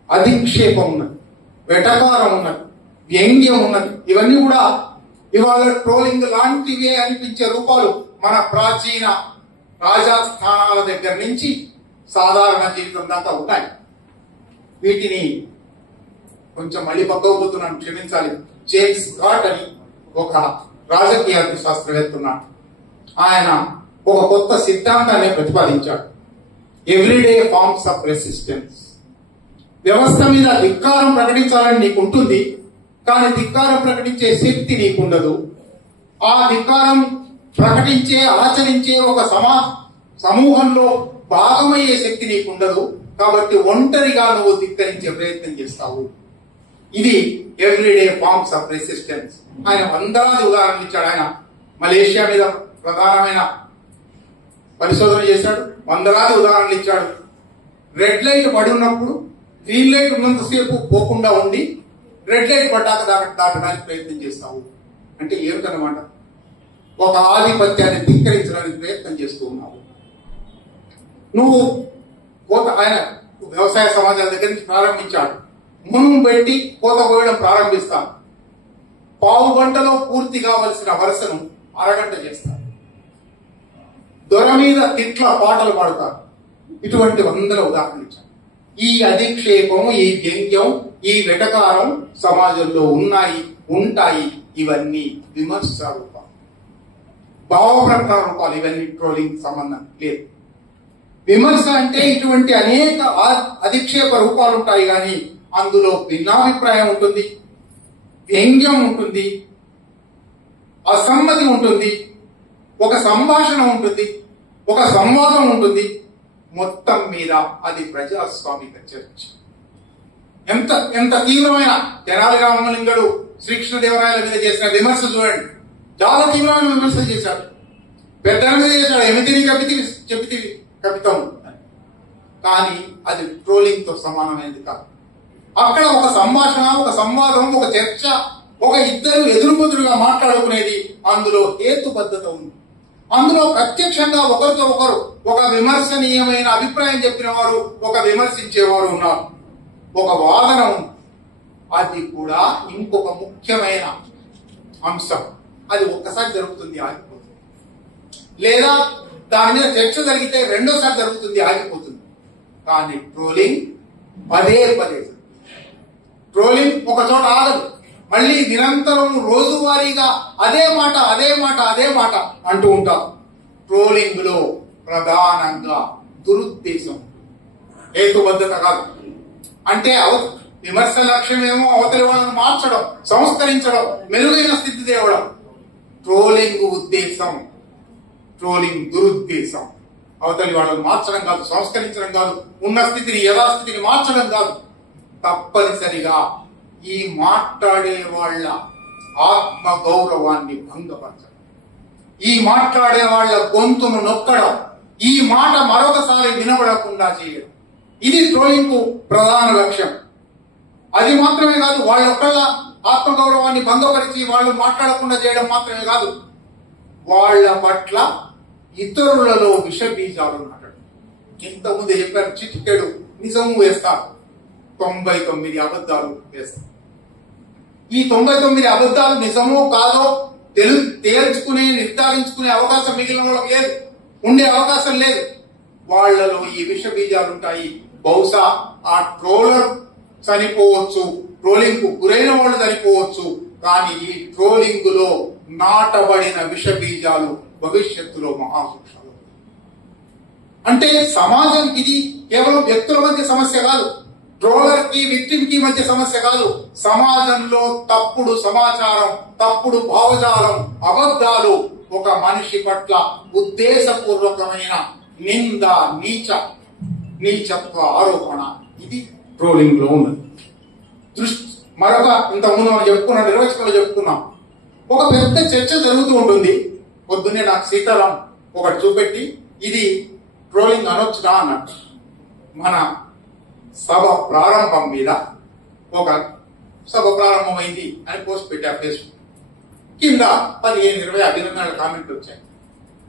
అధిక్షేపం ఉన్నది, వెటకారం ఉన్నది, వ్యంగ్యం ఉన్నది. ఇవన్నీ కూడా ఇవాళ ట్రోలింగ్ లాంటివే అనిపించే రూపాలు మన ప్రాచీన రాజస్థానాల దగ్గర నుంచి సాధారణ జీవితం దాకా ఉన్నాయి. వీటిని కొంచెం మళ్ళీ పక్కకుపోతున్నాను, క్షమించాలి. జేమ్స్ స్కాట్ అని ఒక రాజకీయ శాస్త్రవేత్త ఉన్నాడు. ఆయన ఒక కొత్త సిద్ధాంతాన్ని ప్రతిపాదించాడు. Everyday forms of resistance. వ్యవస్థ మీద ధిక్కారం ప్రకటించాలని నీకు ఉంటుంది, కానీ ధిక్కారం ప్రకటించే శక్తి నీకుండదు. ఆ ధిక్కారం ప్రకటించే, ఆచరించే ఒక సమూహంలో భాగమయ్యే శక్తి నీకుండదు. కాబట్టి ఒంటరిగా నువ్వు ధిక్కరించే ప్రయత్నం చేస్తావు. ఇది ఎవ్రీడే ఫార్మ్స్ ఆఫ్ రెసిస్టెన్స్. ఆయన వందలాది ఉదాహరణలు ఇచ్చాడు. ఆయన మలేషియా మీద ప్రధానమైన పరిశోధన చేశాడు, వందలాది ఉదాహరణలు ఇచ్చాడు. రెడ్ లైట్ పడి ఉన్నప్పుడు గ్రీన్ లైట్ ఉన్నంతసేపు పోకుండా ఉండి రెడ్ లైట్ పడ్డాక దాటడానికి ప్రయత్నం చేస్తావు. అంటే ఏమిటన్నమాట? ఒక ఆధిపత్యాన్ని ధిక్కరించడానికి ప్రయత్నం చేస్తూ ఉన్నావు నువ్వు. ఆయన వ్యవసాయ సమాజాల దగ్గర నుంచి ప్రారంభించాడు. మునుము పెట్టి కోత కోయడం ప్రారంభిస్తాను. పావు గంటలో పూర్తి కావలసిన వరుసను అరగంట చేస్తారు. దొర మీద తిట్ల పాటలు పాడతారు. ఇటువంటి వందల ఉదాహరణలు ఇచ్చారు. ఈ అధిక్షేపం, ఈ వ్యంగ్యం, ఈ వెటకారం సమాజంలో ఉన్నాయి, ఉంటాయి. ఇవన్నీ విమర్శ రూపాలు, భావ ప్రకటన రూపాలు. ఇవన్నీ ట్రోలింగ్ సంబంధం లేదు. విమర్శ అంటే ఇటువంటి అనేక అధిక్షేప రూపాలు ఉంటాయి, కానీ అందులో భిన్నాభిప్రాయం ఉంటుంది, వ్యంగ్యం ఉంటుంది, అసమ్మతి ఉంటుంది, ఒక సంభాషణ ఉంటుంది, ఒక సంవాదం ఉంటుంది. మొత్తం మీద అది ప్రజాస్వామిక చర్చ. ఎంత ఎంత తీవ్రమైన తెనాలి రామలింగడు శ్రీకృష్ణదేవరాయల మీద చేసిన విమర్శ చూడండి. చాలా తీవ్రమైన విమర్శలు చేశాడు. పెద్దల మీద చేశాడు. ఎమితిని చెబితివి కవితం. కానీ అది ట్రోలింగ్ తో సమానమైనది కాదు. అక్కడ ఒక సంభాషణ, ఒక సంవాదం, ఒక చర్చ, ఒక ఇద్దరు ఎదురుబెదురుగా మాట్లాడుకునేది. అందులో హేతుబద్ధత ఉంది. అందులో ప్రత్యక్షంగా ఒకరితో ఒకరు ఒక విమర్శనీయమైన అభిప్రాయం చెప్పిన వారు, ఒక విమర్శించేవారు ఉన్నారు. ఒక వాదన ఉంది. అది కూడా ఇంకొక ముఖ్యమైన అంశం. అది ఒక్కసారి జరుగుతుంది, ఆగిపోతుంది. లేదా దాని మీద చర్చ జరిగితే రెండోసారి జరుగుతుంది, ఆగిపోతుంది. కానీ ట్రోలింగ్ పదే పదే, ట్రోలింగ్ ఒక చోట ఆగదు. మళ్ళీ నిరంతరం రోజువారీగా అదే మాట అంటూ ఉంటాం. ట్రోలింగ్ లో ప్రధానంగా దురుద్దేశం. హేతుబద్ధత కాదు. అంటే విమర్శ లక్ష్యమేమో అవతలి వాళ్ళని మార్చడం, సంస్కరించడం, మెరుగైన స్థితి తేవడం. ట్రోలింగ్ ఉద్దేశం, ట్రోలింగ్ దురుద్దేశం అవతలి వాళ్ళని మార్చడం కాదు, సంస్కరించడం కాదు, ఉన్న స్థితిని యథాస్థితిని మార్చడం కాదు. తప్పనిసరిగా ఈ మాట్లాడే వాళ్ళ ఆత్మ గౌరవాన్ని భంగపరచడం, ఈ మాట్లాడే వాళ్ళ గొంతును నొక్కడం, ఈ మాట మరొకసారి వినబడకుండా చేయడం, ఇది ట్రోలింగ్ కు ప్రధాన లక్ష్యం. అది మాత్రమే కాదు, వాళ్ళొక్కళ్ళ ఆత్మగౌరవాన్ని భంగపరిచి వాళ్ళు మాట్లాడకుండా చేయడం మాత్రమే కాదు, వాళ్ళ పట్ల ఇతరులలో విష బీజాలు నాటడం. ఇంతకుముందు చెప్పారు, చిటికెడు నిజము వేస్తారు, 99 అబద్ధాలు వేస్తారు. ఈ 99 అబద్ధాలు నిజమో కాదో తేల్చుకునే నిర్ధారించుకునే అవకాశం మిగిలిన వాళ్ళకి లేదు, ఉండే అవకాశం లేదు. వాళ్లలో ఈ విష బీజాలుంటాయి. బహుశా ఆ ట్రోలర్ చనిపోవచ్చు, ట్రోలింగ్ కు గురైన వాళ్ళు చనిపోవచ్చు, కానీ ఈ ట్రోలింగ్ లో నాటబడిన విష బీజాలు భవిష్యత్తులో మహావృక్షాలు. అంటే సమాజానికి ఇది కేవలం వ్యక్తుల మధ్య సమస్య కాదు, ట్రోలర్ కి విక్టిమ్ కి మధ్య సమస్య కాదు. సమాజంలో తప్పుడు సమాచారం, తప్పుడు భావజాలం, అబద్ధాలు, ఒక మనిషి పట్ల ఉద్దేశపూర్వకమైన నింద, నీచత్వ ఆరోపణ, ఇది ట్రోలింగ్ లో ఉన్నది. మరొక ఇంతకుముందు మనం చెప్పుకున్నాం, నిర్వచనంలో చెప్పుకున్నాం, ఒక పెద్ద చర్చ జరుగుతూ ఉంటుంది. పొద్దున్నే నాకు సీతారాం ఒకటి చూపెట్టి, ఇది ట్రోలింగ్ అనొచ్చునా అన్నట్టు. మన సభ ప్రారంభం మీద ఒక సభ ప్రారంభమైంది అని పోస్ట్ పెట్టా ఫేస్బుక్ కింద 15-20 అభినందనల కామెంట్లు వచ్చాయి.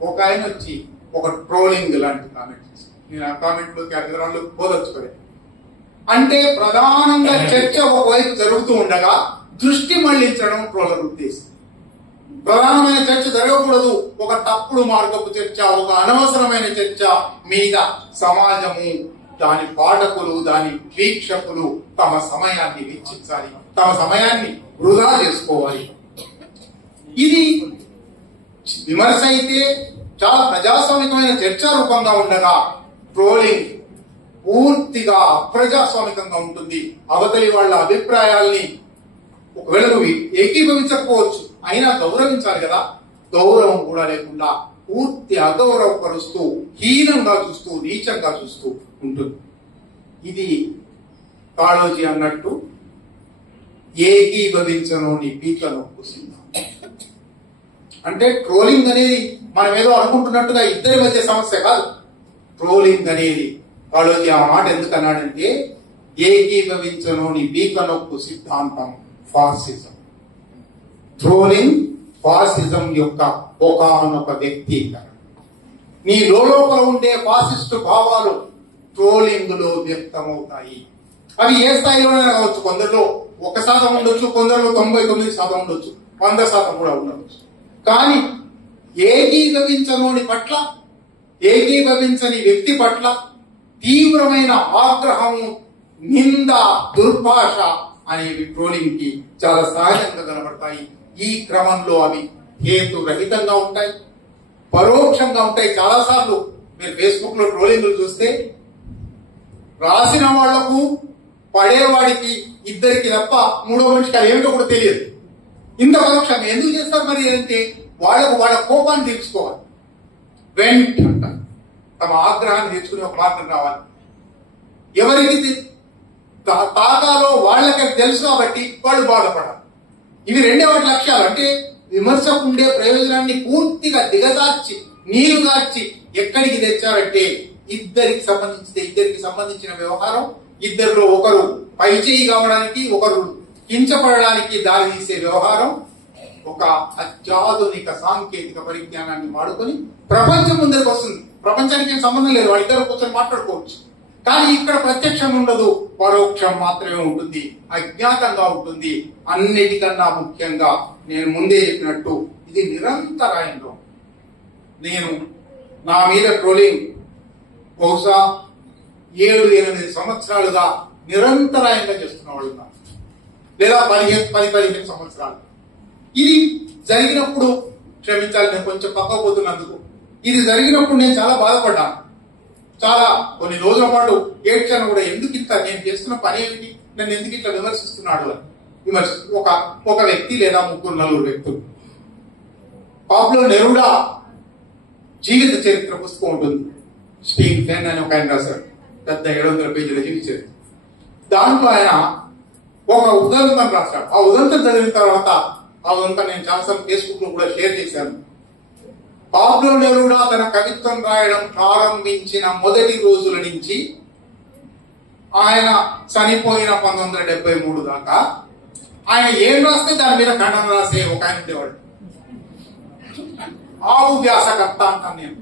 ఒక ఆయన వచ్చి ఒక ట్రోలింగ్ లాంటి కామెంట్ చేశాను. నేను ఆ కామెంట్లోకి అభినందనలు బోధొచ్చుకోలేదు. అంటే ప్రధానంగా చర్చ ఒకవైపు జరుగుతూ ఉండగా దృష్టి మళ్లించడం ట్రోలర్ ఉద్దేశం. ప్రధానమైన చర్చ జరగకూడదు, ఒక తప్పుడు మార్గపు చర్చ, ఒక అనవసరమైన చర్చ మీద సమాజము, దాని పాఠకులు, దాని వీక్షకులు తమ సమయాన్ని వెచ్చించాలి, తమ సమయాన్ని వృధా చేసుకోవాలి. ఇది విమర్శ అయితే చాలా ప్రజాస్వామికమైన చర్చా రూపంగా ఉండగా, ట్రోలింగ్ పూర్తిగా అప్రజాస్వామికంగా ఉంటుంది. అవతలి వాళ్ళ అభిప్రాయాల్ని ఒకవేళ నువ్వు ఏకీభవించకపోవచ్చు, అయినా గౌరవించాలి కదా, గౌరవం కూడా లేకుండా పూర్తి అగౌరవపరుస్తూ, హీనంగా చూస్తూ, నీచంగా చూస్తూ ఉంటుంది. ఇది కాళోజీ అన్నట్టు ఏకీభవించనోని పీక నొప్పు సిద్ధం. అంటే ట్రోలింగ్ అనేది మనం ఏదో అనుకుంటున్నట్టుగా ఇద్దరి మధ్య సమస్య కాదు. ట్రోలింగ్ అనేది కాళోజీ ఆ మాట ఎందుకన్నాడంటే, ఏకీభవించనోని పీక నొప్పు సిద్ధాంతం ఫాసిజం. ట్రోలింగ్ ఫాసిజం యొక్క ఒకానొక వ్యక్తీకరణ. నీ లోపల ఉండే ఫాసిస్టు భావాలు ట్రోలింగ్ లో వ్యక్తమవుతాయి. అవి ఏ స్థాయిలోనే కావచ్చు. కొందరిలో 1% ఉండొచ్చు, కొందరిలో 99% ఉండొచ్చు, 100% కూడా ఉండవచ్చు. కానీ ఏకీభవించనోని పట్ల, ఏకీభవించని వ్యక్తి పట్ల తీవ్రమైన ఆగ్రహము, నింద, దుర్భాష అనేవి ట్రోలింగ్ కి చాలా సహజంగా కనబడతాయి. ఈ క్రమంలో అవి హేతురహితంగా ఉంటాయి, పరోక్షంగా ఉంటాయి. చాలా సార్లు మీరు ఫేస్బుక్ లో ట్రోలింగ్లు చూస్తే రాసిన వాళ్లకు, పడేవాడికి, ఇద్దరికి తప్ప మూడో మనిషికి అది ఏమిటో కూడా తెలియదు. ఇంత పరోక్షంగా ఎందుకు చేస్తారు మరి అంటే, వాళ్ళ కోపాన్ని తీర్చుకోవాలి, వెంట్ అంటారు, తమ ఆగ్రహాన్ని తీర్చుకునే ఒక మార్గం రావాలి. ఎవరికి తాగాలో వాళ్ళకి తెలుసు కాబట్టి వాళ్ళు బాధపడాలి. ఇవి రెండే వాటి లక్ష్యాలు. అంటే విమర్శకు ఉండే ప్రయోజనాన్ని పూర్తిగా దిగజార్చి, నీరుగార్చి ఎక్కడికి తెచ్చారంటే, ఇద్దరికి సంబంధించిన వ్యవహారం, ఇద్దరిలో ఒకరు పైచేయి కావడానికి, ఒకరు కించపడడానికి దారి తీసే వ్యవహారం, ఒక అత్యాధునిక సాంకేతిక పరిజ్ఞానాన్ని వాడుకొని ప్రపంచం ముందరికి వస్తుంది. ప్రపంచానికి ఏం సంబంధం లేదు, వాళ్ళిద్దరు కూర్చొని మాట్లాడుకోవచ్చు. కానీ ఇక్కడ ప్రత్యక్షం ఉండదు, పరోక్షం మాత్రమే ఉంటుంది, అజ్ఞాతంగా ఉంటుంది. అన్నిటికన్నా ముఖ్యంగా నేను ముందే చెప్పినట్టు ఇది నిరంతరాయంలో. నేను నా మీద ట్రోలింగ్ బహుశా 7-8 సంవత్సరాలుగా నిరంతరాయంగా చేస్తున్న వాళ్ళు ఉన్నారు, లేదా 10-15 సంవత్సరాలు. ఇది జరిగినప్పుడు క్షమించాలి, నేను కొంచెం పక్కపోతున్నందుకు. ఇది జరిగినప్పుడు నేను చాలా బాధపడ్డాను. చాలా కొన్ని రోజుల పాటు ఏడ్చాను కూడా. ఎందుకు ఇంత నేను చేస్తున్న పని ఏమిటి, నన్ను ఎందుకు ఇట్లా విమర్శిస్తున్నాడు అని. ఒక వ్యక్తి లేదా 3-4 వ్యక్తులు. పాబ్లో నెరూడా జీవిత చరిత్ర పుస్తకం ఉంటుంది. స్టీవ్ ఫెన్ అని ఒక ఆయన రాశారు, పెద్ద 700 పేజీల జీవిత చరిత్ర. దాంట్లో ఆయన ఒక ఉదంతం రాశాడు. ఆ ఉదంతం చదివిన తర్వాత ఆ ఉదంతం నేను చాలాసార్లు ఫేస్బుక్ లో కూడా షేర్ చేశాను. పాబ్లో నెరూడా తన కవిత్వం రాయడం ప్రారంభించిన మొదటి రోజుల నుంచి ఆయన చనిపోయిన 1973 దాకా ఆయన ఏం రాస్తే దాని మీద ఖండన రాసే ఒక ఆయన ఉండేవాడు. ఆవు వ్యాసకర్త అంటాను నేను.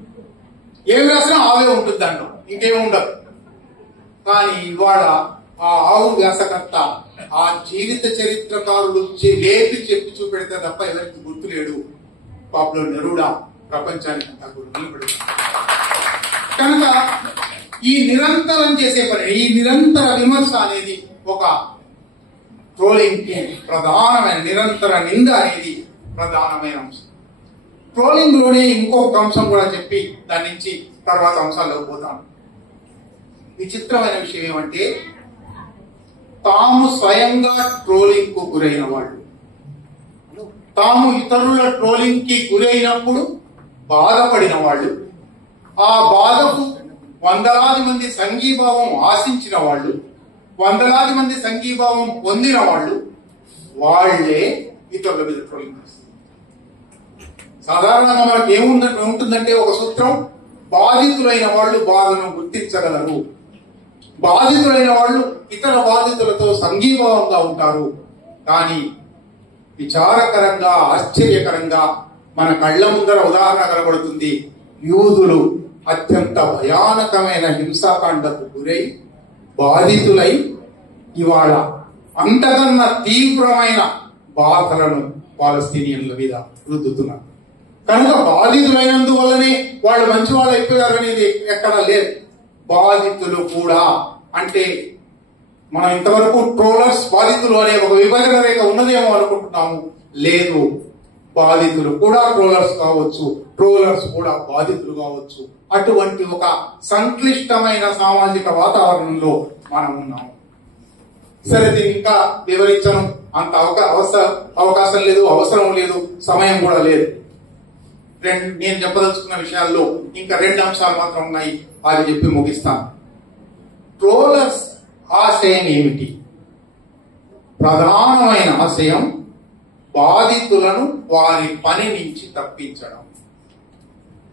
ఏం వ్యాసం ఆవే ఉంటుంది, దాంట్లో ఇంకేం ఉండదు. కానీ ఇవాళ ఆ ఆవు వ్యాసకర్త ఆ జీవిత చరిత్రకారుడు లేపి చెప్పి చూపెడితే తప్ప ఎవరికి గుర్తులేడు. పాబ్లో నెరూడా ప్రపంచానికి అంతా కూడా నిలబడి. కనుక ఈ నిరంతరం చేసే పని, ఈ నిరంతర విమర్శ అనేది ఒక ట్రోలింగ్ కి ప్రధానమైన, నిరంతర నింద అనేది ప్రధానమైన అంశం. ట్రోలింగ్ లోనే ఇంకొక అంశం కూడా చెప్పి దాని నుంచి తర్వాత అంశాల్లో పోతాను. విచిత్రమైన విషయం ఏమంటే, తాము స్వయంగా ట్రోలింగ్ కు గురైన వాళ్ళు, తాము ఇతరుల ట్రోలింగ్ కి గురైనప్పుడు బాధపడిన వాళ్ళు, ఆ బాధకు 100,000 మంది సంఘీభావం ఆశించిన వాళ్ళు, 100,000 మంది సంఘీభావం పొందిన వాళ్ళు, వాళ్లే ఇతరుల మీద ట్రోలింగ్ చేస్తారు. సాధారణంగా మనకు ఏముంటుందంటే ఒక సూత్రం, బాధితులైన వాళ్ళు బాధను గుర్తించగలరు, బాధితులైన వాళ్ళు ఇతర బాధితులతో సంఘీభావంగా ఉంటారు. కానీ విచారకరంగా, ఆశ్చర్యకరంగా మన కళ్ల ముందర ఉదాహరణ కనబడుతుంది. యూదులు అత్యంత భయానకమైన హింసాకాండకు గురై బాధితులై ఇవాళ అంతకన్నా తీవ్రమైన బాధలను పాలస్తీనియన్ల మీద రుద్దుతున్నారు. కనుక బాధితులైనందువల్లనే వాళ్ళు మంచి వాళ్ళు అయిపోయారు అనేది ఎక్కడా లేదు. బాధితులు కూడా, అంటే మనం ఇంతవరకు ట్రోలర్స్ బాధితులు అనే ఒక విభజన రేఖ ఉన్నదేమో అనుకుంటున్నాము. లేదు, బాధితులు కూడా ట్రోలర్స్ కావచ్చు, ట్రోలర్స్ కూడా బాధితులు కావచ్చు. అటువంటి ఒక సంక్లిష్టమైన సామాజిక వాతావరణంలో మనం ఉన్నాము. సరే, దీన్ని ఇంకా వివరించను, అంత అవకాశం లేదు, అవసరం లేదు, సమయం కూడా లేదు. నేను చెప్పదలుచుకున్న విషయాల్లో ఇంకా 2 అంశాలు మాత్రం ఉన్నాయి, అది చెప్పి ముగిస్తాను. ట్రోలర్స్ ఆశయం ఏమిటి? ప్రధానమైన ఆశయం బాధితులను వారి పని నుంచి తప్పించడం.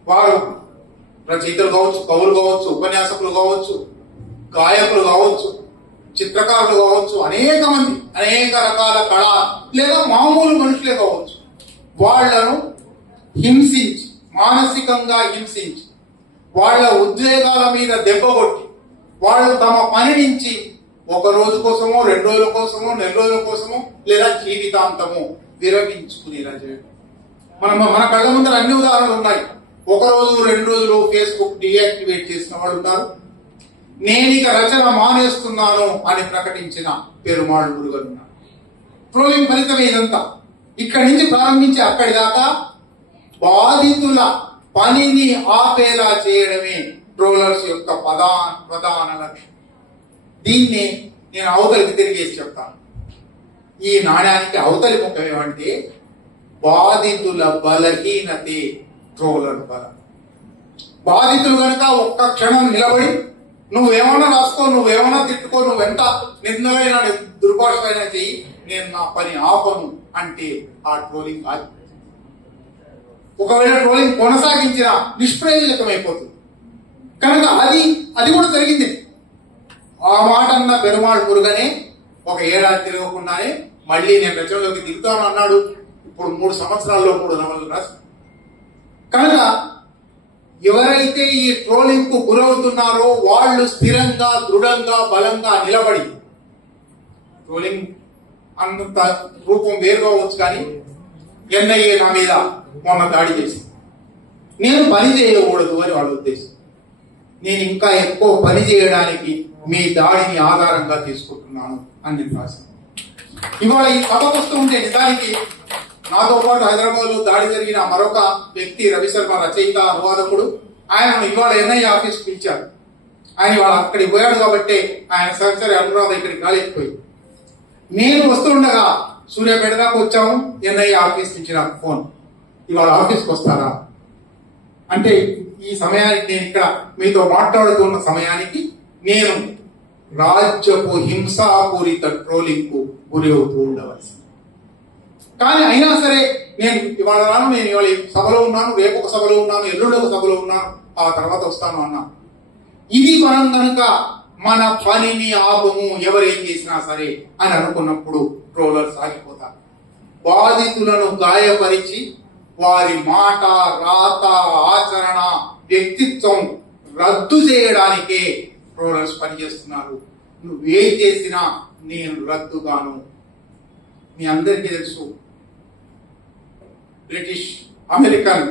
వారు రచయితలు కావచ్చు, కవులు కావచ్చు, ఉపన్యాసకులు కావచ్చు, గాయకులు కావచ్చు, చిత్రకారులు కావచ్చు, అనేక మంది, అనేక రకాల కళ లేదా మామూలు మనుషులే కావచ్చు, వాళ్లను హింసించి, మానసికంగా హింసించి, వాళ్ల ఉద్వేగాల మీద దెబ్బకొట్టి, వాళ్ళు తమ పని నుంచి 1 రోజు కోసమో, 2 రోజుల కోసమో, 4 రోజుల కోసమో, లేదా జీవితాంతమో విరమించుకునేలా చేయడం. మన కళ్ళ ముందర అన్ని ఉదాహరణలు ఉన్నాయి. 1 రోజు, 2 రోజులు ఫేస్బుక్ డియాక్టివేట్ చేసిన వాళ్ళు ఉన్నారు. నేనిక రచన మానేస్తున్నాను అని ప్రకటించిన పెరుమాళ్ మురుగన్ ఉన్నారు. ట్రోలింగ్ ఫలితమే ఇదంతా. ఇక్కడి నుంచి ప్రారంభించి అక్కడి దాకా బాధితుల పనిని ఆపేలా చేయడమే ట్రోలర్స్ యొక్క ప్రధాన లక్ష్యం. దీన్ని నేను అవతలికి తిరిగేసి చెప్తాను. ఈ నాణ్యానికి అవతలి ముఖం ఏమంటే, బాధితుల బలహీనతే ట్రోలర్ బలం. బాధితులు కనుక ఒక్క క్షణం నిలబడి నువ్వేమన్నా రాసుకో, నువ్వేమన్నా తిట్టుకో, నువ్వెంత నిందలైన దుర్భాషలైనా చెయ్యి, నేను నా పని ఆపను అంటే ఆ ట్రోలింగ్ ఆగి. ఒకవేళ ట్రోలింగ్ కొనసాగించిన నిష్ప్రయోజకమైపోతుంది. కనుక అది కూడా జరిగింది. ఆ మాట అన్న పెరుమాళ్ మురుగనే 1 ఏడాది తిరగకుండానే మళ్ళీ నేను రచనలోకి దిగుతాను అన్నాడు. ఇప్పుడు 3 సంవత్సరాల్లో 3 నవలలు రాశాడు. కనుక ఎవరైతే ఈ ట్రోలింగ్ కు గురవుతున్నారో వాళ్ళు స్థిరంగా, దృఢంగా, బలంగా నిలబడి, ట్రోలింగ్ అంత రూపం వేరు కావచ్చు, కానీ ఎన్ఐఏ నా మీద మొన్న దాడి చేసి నేను పని చేయకూడదు అని వాళ్ళ ఉద్దేశం. నేను ఇంకా ఎక్కువ పని చేయడానికి మీ దాడిని ఆధారంగా తీసుకుంటున్నాను అని నేను రాశాను. ఇవాళ ఈ సభకు వస్తూ ఉంటే నిజానికి నాతో పాటు హైదరాబాద్ లో దాడి జరిగిన మరొక వ్యక్తి రవిశర్మ, రచయిత, అనువాదకుడు, ఆయనను ఇవాళ ఎన్ఐఏ ఆఫీస్ పిలిచారు. ఆయన వాళ్ళు అక్కడికి పోయాడు కాబట్టి ఆయన సహచరి అనురాధ ఇక్కడికి రాలేకపోయింది. నేను వస్తుండగా సూర్యాపేట దాకా వచ్చాము, ఎన్ఐఏ ఆఫీస్ నుంచి నాకు ఫోన్, ఇవాళ ఆఫీస్కి వస్తారా అంటే ఈ సమయానికి నేను ఇక్కడ మీతో మాట్లాడుతున్న సమయానికి నేను రాజ్యపు హింసాపూరిత ట్రోలింగ్ కు గురి అవుతూ ఉండవలసింది. కానీ అయినా సరే నేను ఇవాళ రాను, నేను ఇవాళ సభలో ఉన్నాను, రేపు ఒక సభలో ఉన్నాను, ఎల్లుండి ఒక సభలో ఉన్నాను, ఆ తర్వాత వస్తాను అన్నాను. ఇది మనం కనుక మన పనిని ఆపము ఎవరేం చేసినా సరే అని అనుకున్నప్పుడు ట్రోలర్స్ ఆగిపోతారు. బాధితులను గాయపరిచి వారి మాట, రాత, ఆచరణ, వ్యక్తిత్వం రద్దు చేయడానికే ట్రోలర్స్ పనిచేస్తున్నారు. నువ్వేం చేసినా నేను రద్దుగాను. మీ అందరికీ తెలుసు, బ్రిటిష్ అమెరికన్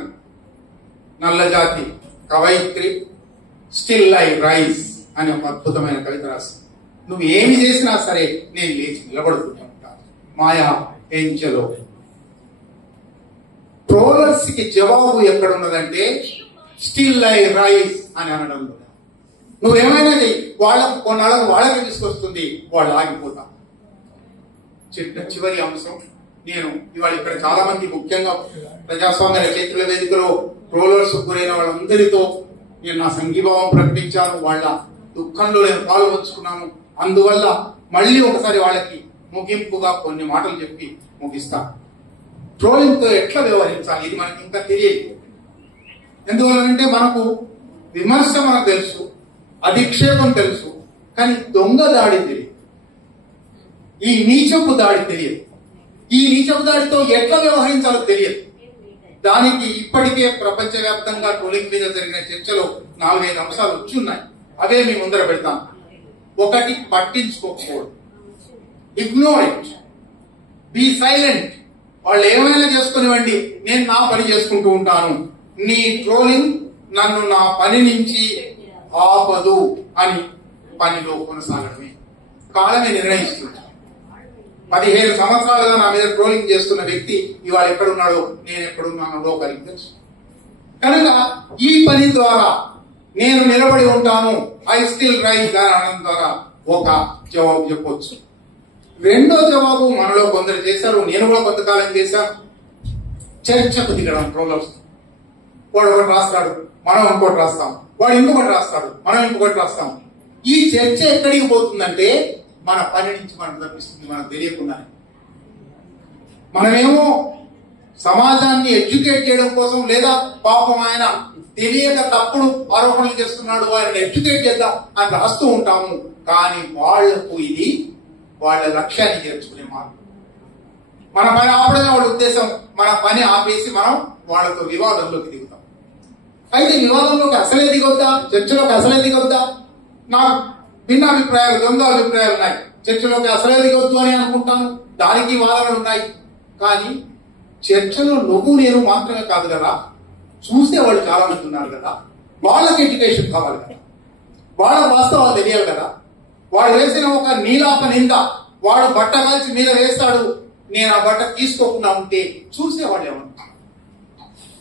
నల్లజాతి కవయిత్రి స్టిల్ ఐ రైజ్ అని ఒక అద్భుతమైన కవిత రాసింది. నువ్వు ఏమి చేసినా సరే నేను లేచి నిలబడుతూనే ఉంటాను. మాయా ఏంజలో. ట్రోలర్స్ కి జవాబు ఎక్కడున్నదంటే స్టిల్ ఐ రైజ్ అని అనడంలో. నువ్వేమైనా చెయ్యి, వాళ్ళకు కొన్నాళ్ళకు వాళ్ళకి తీసుకొస్తుంది, వాళ్ళు ఆగిపోతాం. చివరి అంశం, నేను ఇవాళ ఇక్కడ చాలా మంది ముఖ్యంగా ప్రజాస్వామ్య రచయితల వేదికలో ట్రోలర్స్ గురైన వాళ్ళందరితో నేను నా సంఘీభావం ప్రకటించాను. వాళ్ళ దుఃఖంలో నేను పాల్గొంచుకున్నాను. అందువల్ల మళ్ళీ ఒకసారి వాళ్ళకి ముగింపుగా కొన్ని మాటలు చెప్పి ముగిస్తాను. ట్రోలింగ్ తో ఎట్లా వ్యవహరించాలి ఇది మనకి ఇంకా తెలియదు. ఎందువల్లంటే మనకు విమర్శ మనకు తెలుసు, అధిక్షేపం తెలుసు, కానీ దొంగ దాడి తెలియదు, ఈ నీచపు దాడి తెలియదు. ఈ నీచపు దాడితో ఎట్లా వ్యవహరించాలో తెలియదు. దానికి ఇప్పటికే ప్రపంచవ్యాప్తంగా ట్రోలింగ్ మీద జరిగిన చర్చలో 4-5 అంశాలు వచ్చి ఉన్నాయి. అవే మీ ముందర పెడతాం. ఒకటి, పట్టించుకోకపోవడం, ఇగ్నోర్ ఇట్, బీ సైలెంట్. వాళ్ళు ఏమైనా చేసుకునివ్వండి, నేను నా పని చేసుకుంటూ ఉంటాను, నీ ట్రోలింగ్ నన్ను నా పని నుంచి ఆపదు అని పనిలో కొనసాగడమే. కాలమే నిర్ణయిస్తుంది. 15 సంవత్సరాలుగా నా మీద ట్రోలింగ్ చేస్తున్న వ్యక్తి ఇవాళ ఎక్కడున్నాడో నేను ఎక్కడున్నానో లోకానికి తెలుసు. కనుక ఈ పని ద్వారా నేను నిలబడి ఉంటాను, ఐ స్టిల్ రైజ్ అని అనడం ద్వారా ఒక జవాబు చెప్పొచ్చు. రెండో జవాబు మనలో కొందరు చేశారు, నేను కూడా కొంతకాలం చేశాను. చర్చకు దిగడం ట్రోలర్స్. వాడు ఒకటి రాస్తాడు, మనం ఇంకోటి రాస్తాం, వాడు ఇంకొకటి రాస్తాడు, మనం ఇంకొకటి రాస్తాం. ఈ చర్చ ఎక్కడికి పోతుందంటే మన పని నుంచి మనం తప్పిస్తుంది మనకు తెలియకుండానే. మనమేమో సమాజాన్ని ఎడ్యుకేట్ చేయడం కోసం, లేదా పాపం ఆయన తెలియక తప్పుడు ఆరోపణలు చేస్తున్నాడు, ఆయన ఎడ్యుకేట్ చేద్దాం అని రాస్తూ ఉంటాము. కానీ వాళ్లకు ఇది వాళ్ళ లక్ష్యాన్ని చేర్చుకునే మార్గం. మన పని ఆపడమే వాళ్ళ ఉద్దేశం. మన పని ఆపేసి మనం వాళ్ళతో వివాదంలోకి దిగుతాం. అయితే వివాదంలోకి అసలే దిగొద్దా, చర్చలోకి అసలే దిగొద్దా? నాకు భిన్న అభిప్రాయాలు, ద్వంద్వ అభిప్రాయాలు ఉన్నాయి. చర్చలోకి అసలే దిగొద్దు అని అనుకుంటాను, దానికి వాదనలు ఉన్నాయి. కానీ చర్చలో నువ్వు నేను మాత్రమే కాదు కదా, చూసే వాళ్ళు చాలా మంది ఉన్నారు కదా, వాళ్ళకి ఎడ్యుకేషన్ కావాలి కదా, వాళ్ళ వాస్తవాలు తెలియాలి కదా. వాడు వేసిన ఒక నీలాప నింద, వాడు బట్ట కాల్చి మీద వేస్తాడు, నేను ఆ బట్ట తీసుకోకుండా ఉంటే చూసేవాళ్ళు ఏమంటారు.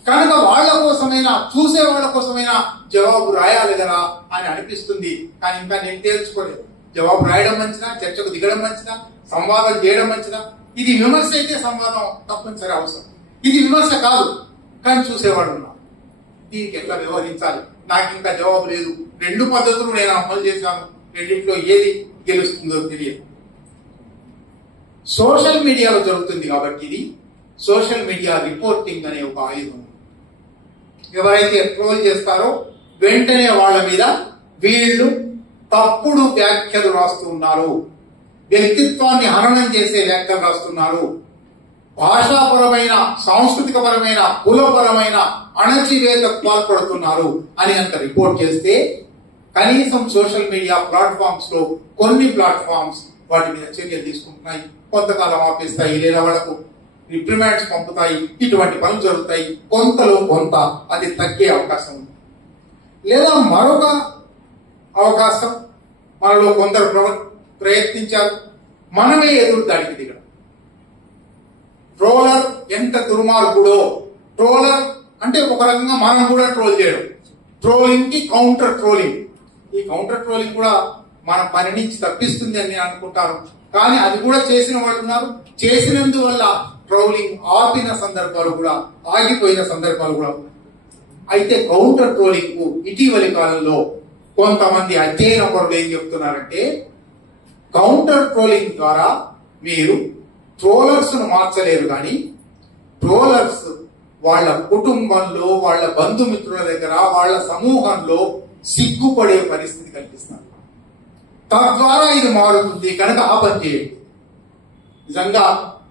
కనుక వాళ్ళ కోసమైనా, చూసే వాళ్ళ కోసమైనా జవాబు రాయాలి కదా అని అనిపిస్తుంది. కానీ ఇంకా నేను తేల్చుకోలేదు. జవాబు రాయడం మంచిదా, చర్చకు దిగడం మంచిదా, సంవాదం చేయడం మంచిదా? ఇది విమర్శ అయితే సంవాదం తప్పనిసరి అవసరం. ఇది విమర్శ కాదు, కానీ చూసేవాడు ఉన్నారు. దీనికి ఎట్లా వ్యవహరించాలి నాకు ఇంకా జవాబు లేదు. 2 పద్ధతులు నేను అమలు చేశాను, రెండింటిలో ఏది గెలుస్తుందో తెలియదు. సోషల్ మీడియాలో జరుగుతుంది కాబట్టి ఇది సోషల్ మీడియా రిపోర్టింగ్ అనే ఒక ఆయుధం. ఎవరైతే ట్రోల్ చేస్తారో వెంటనే వాళ్ళ మీద వీళ్ళు తప్పుడు వ్యాఖ్యలు రాస్తూ ఉన్నారు, వ్యక్తిత్వాన్ని హననం చేసే వ్యాఖ్యలు రాస్తున్నారు, భాషాపరమైన, సాంస్కృతిక పరమైన, కులపరమైన అణచివేతకు పాల్పడుతున్నారు అని అంత రిపోర్ట్ చేస్తే కనీసం సోషల్ మీడియా ప్లాట్ఫామ్స్ లో కొన్ని ప్లాట్ఫామ్స్ వాటి మీద చర్యలు తీసుకుంటున్నాయి, కొంతకాలం ఆపేస్తాయి, లేదా వాళ్లకు రిప్రిమాండ్స్ పంపుతాయి. ఇటువంటి పనులు జరుగుతాయి. కొంతలో కొంత అది తగ్గే అవకాశం ఉంది. లేదా మరొక అవకాశం, మనలో కొందరు ప్రయత్నించారు, మనమే ఎదురు దాడికి దిగడం. ట్రోలర్ ఎంత దుర్మార్గుడో, ట్రోలర్ అంటే ఒక రకంగా మనం కూడా ట్రోల్ చేయడం, ట్రోలింగ్ కి కౌంటర్ ట్రోలింగ్. ఈ కౌంటర్ ట్రోలింగ్ కూడా మన పని నుంచి తప్పిస్తుంది అని నేను అనుకుంటాను. కానీ అది కూడా చేసిన వాళ్ళు ఉన్నారు. చేసినందువల్ల ట్రోలింగ్ ఆపిన సందర్భాలు కూడా, ఆగిపోయిన సందర్భాలు కూడా ఉన్నాయి. అయితే కౌంటర్ ట్రోలింగ్ కు ఇటీవలి కాలంలో కొంతమంది అధ్యయన పరులు ఏం చెప్తున్నారంటే, కౌంటర్ ట్రోలింగ్ ద్వారా మీరు ట్రోలర్స్ ను మార్చలేరు, కానీ ట్రోలర్స్ వాళ్ళ కుటుంబంలో, వాళ్ళ బంధుమిత్రుల దగ్గర, వాళ్ళ సమూహంలో సిగ్గుపడే పరిస్థితి కల్పిస్తారు. తద్వారా ఇది మారుతుంది కనుక ఆ పని చేయండి. నిజంగా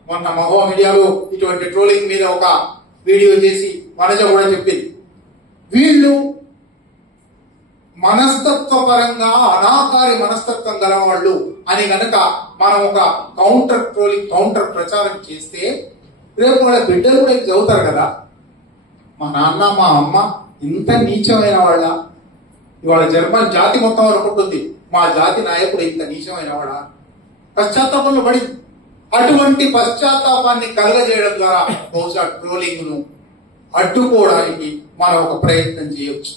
మొన్న మహో మీడియాలో ఇటువంటి ట్రోలింగ్ మీద ఒక వీడియో చేసి వనజ కూడా చెప్పింది, వీళ్ళు మనస్తత్వ పరంగా అనాకారి మనస్తత్వం గలవాళ్ళు అని గనక మనం ఒక కౌంటర్ ట్రోలింగ్, కౌంటర్ ప్రచారం చేస్తే రేపు వాళ్ళ బిడ్డలు కూడా చదువుతారు కదా, మా నాన్న మా అమ్మ ఇంత నీచమైన వాళ్ళ, ఇవాళ జర్మన్ జాతి మొత్తం అనుకుంటుంది మా జాతి నాయకుడు ఇంత నీచమైన వాడా, పశ్చాత్తాపంలో పడింది. అటువంటి పశ్చాత్తాపాన్ని కలగజేయడం ద్వారా బహుశా ట్రోలింగ్ ను అడ్డుకోవడానికి మనం ఒక ప్రయత్నం చేయొచ్చు.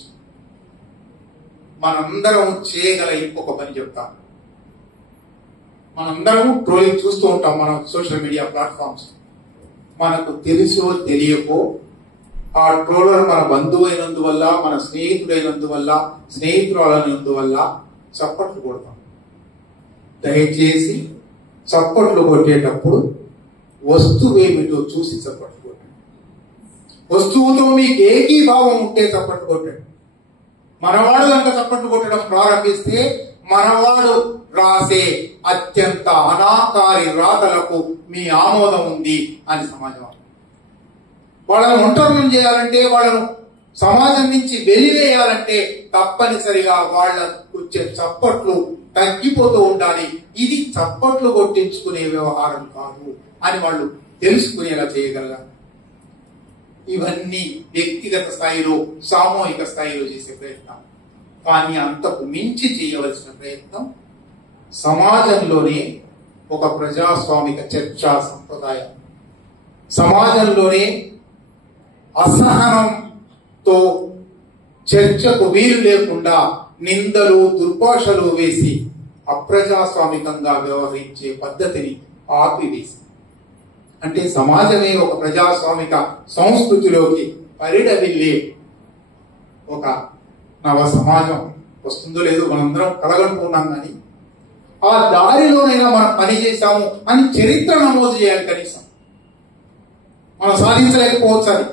మనందరం చేయగల ఇంకొక పని చెప్తాం. మనందరం ట్రోలింగ్ చూస్తూ ఉంటాం మన సోషల్ మీడియా ప్లాట్ఫామ్స్. మనకు తెలుసో తెలియకో ఆ ట్రోలర్ మన బంధువు అయినందువల్ల, మన స్నేహితుడైనందువల్ల, స్నేహితురాలైనందువల్ల చప్పట్లు కొడతాం. దయచేసి చప్పట్లు కొట్టేటప్పుడు వస్తువేమిటో చూసి చప్పట్లు కొట్టండి. వస్తువుతో మీకు ఏకీభావం ఉంటే చప్పట్లు కొట్టండి. మనవాడు కనుక చప్పట్లు కొట్టడం ప్రారంభిస్తే మనవాడు రాసే అత్యంత అనాకారి రాతలకు మీ ఆమోదం ఉంది అని సమాజం. వాళ్ళను ఒంటరిని చేయాలంటే, వాళ్ళను సమాజం నుంచి వెలివేయాలంటే తప్పనిసరిగా వాళ్ళ వచ్చే చప్పట్లు తగ్గిపోతూ ఉండాలి. ఇది చప్పట్లు కొట్టించుకునే వ్యవహారం కాదు అని వాళ్ళు తెలుసుకునేలా చేయగలగాలి. ఇవన్నీ వ్యక్తిగత స్థాయిలో, సామూహిక స్థాయిలో చేసే ప్రయత్నం. కానీ అంతకు మించి చేయవలసిన ప్రయత్నం సమాజంలోనే ఒక ప్రజాస్వామిక చర్చా సంప్రదాయం, సమాజంలోనే అసహనంతో చర్చకు వీలు లేకుండా నిందలు, దుర్భాషలు వేసి అప్రజాస్వామికంగా వ్యవహరించే పద్ధతిని ఆపివేసి, అంటే సమాజమే ఒక ప్రజాస్వామిక సంస్కృతిలోకి పరిడవిల్లే ఒక నవ సమాజం వస్తుందో లేదో మనందరం కలగనుకున్నాం, కానీ ఆ దారిలోనైనా మనం పని చేశాము అని చరిత్ర నమోదు చేయాలి. కనీసం మనం సాధించలేకపోవచ్చు. అది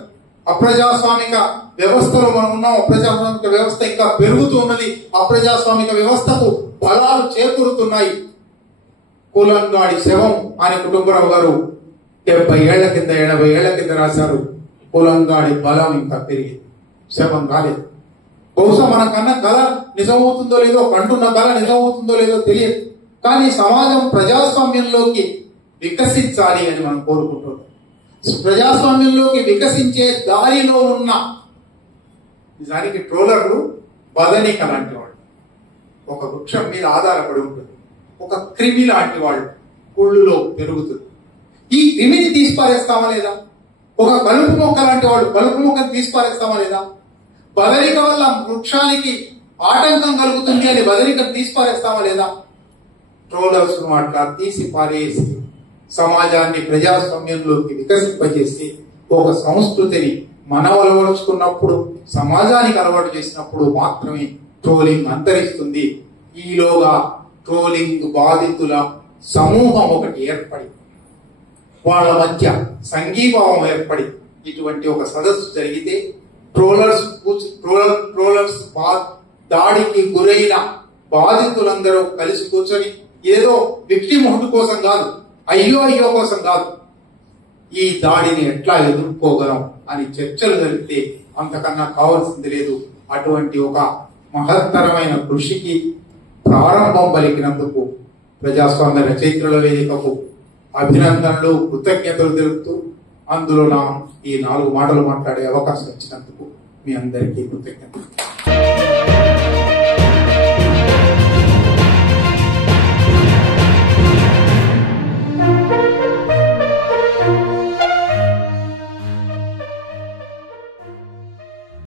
అప్రజాస్వామిక వ్యవస్థలో మనం ఉన్నాం. అప్రజాస్వామిక వ్యవస్థ ఇంకా పెరుగుతున్నది. అప్రజాస్వామిక వ్యవస్థకు బలాలు చేకూరుతున్నాయి. కులంగాడి శవం అని కుటుంబరావు గారు 70 ఏళ్ల కింద 80 ఏళ్ల కింద రాశారు. కులంగాడి బలం ఇంకా పెరిగింది, శవం కాలేదు. బహుశా మన కన్నా కళ నిజమవుతుందో లేదో, కంటున్న కళ నిజమవుతుందో లేదో తెలియదు, కానీ సమాజం ప్రజాస్వామ్యంలోకి వికసించాలి అని మనం కోరుకుంటున్నాం. ప్రజాస్వామ్యంలోకి వికసించే దారిలో ఉన్న నిజానికి ట్రోలర్లు బదనిక లాంటి వాళ్ళు, ఒక వృక్షం మీద ఆధారపడి ఉంటుంది. ఒక క్రిమి లాంటి వాళ్ళు కుళ్ళులో పెరుగుతుంది. ఈ క్రిమిని తీసిపారేస్తామా లేదా? ఒక కలుపు మొక్క లాంటి వాడు కలుపు మొక్కను తీసిపారేస్తామా లేదా? బదనిక వల్ల వృక్షానికి ఆటంకం కలుగుతుంది అని బదనికను తీసిపారేస్తామా లేదా? ట్రోలర్స్ అట్లా తీసి పారేసి సమాజాన్ని ప్రజాస్వామ్యంలోకి వికసింపజేసి ఒక సంస్కృతిని మనం అలవరుచుకున్నప్పుడు, సమాజానికి అలవాటు చేసినప్పుడు మాత్రమే ట్రోలింగ్ అంతరిస్తుంది. ఈలోగా ట్రోలింగ్ బాధితుల సమూహం ఒకటి ఏర్పడి, వాళ్ళ మధ్య సంఘీభావం ఏర్పడి ఇటువంటి ఒక సదస్సు జరిగితే ట్రోలర్స్ దాడికి గురైన బాధితులందరూ కలిసి కూర్చొని ఏదో విక్టిమ్ కోసం కాదు, అయ్యో కోసం కాదు, ఈ దాడిని ఎట్లా ఎదుర్కోగలం అని చర్చలు జరిగితే అంతకన్నా కావాల్సింది లేదు. అటువంటి ఒక మహత్తరమైన కృషికి ప్రారంభం పలికినందుకు ప్రజాస్వామ్య రచయిత్రుల వేదికకు అభినందనలు, కృతజ్ఞతలు తెలుపుతూ అందులో ఈ 4 మాటలు మాట్లాడే అవకాశం ఇచ్చినందుకు మీ అందరికీ కృతజ్ఞతలు.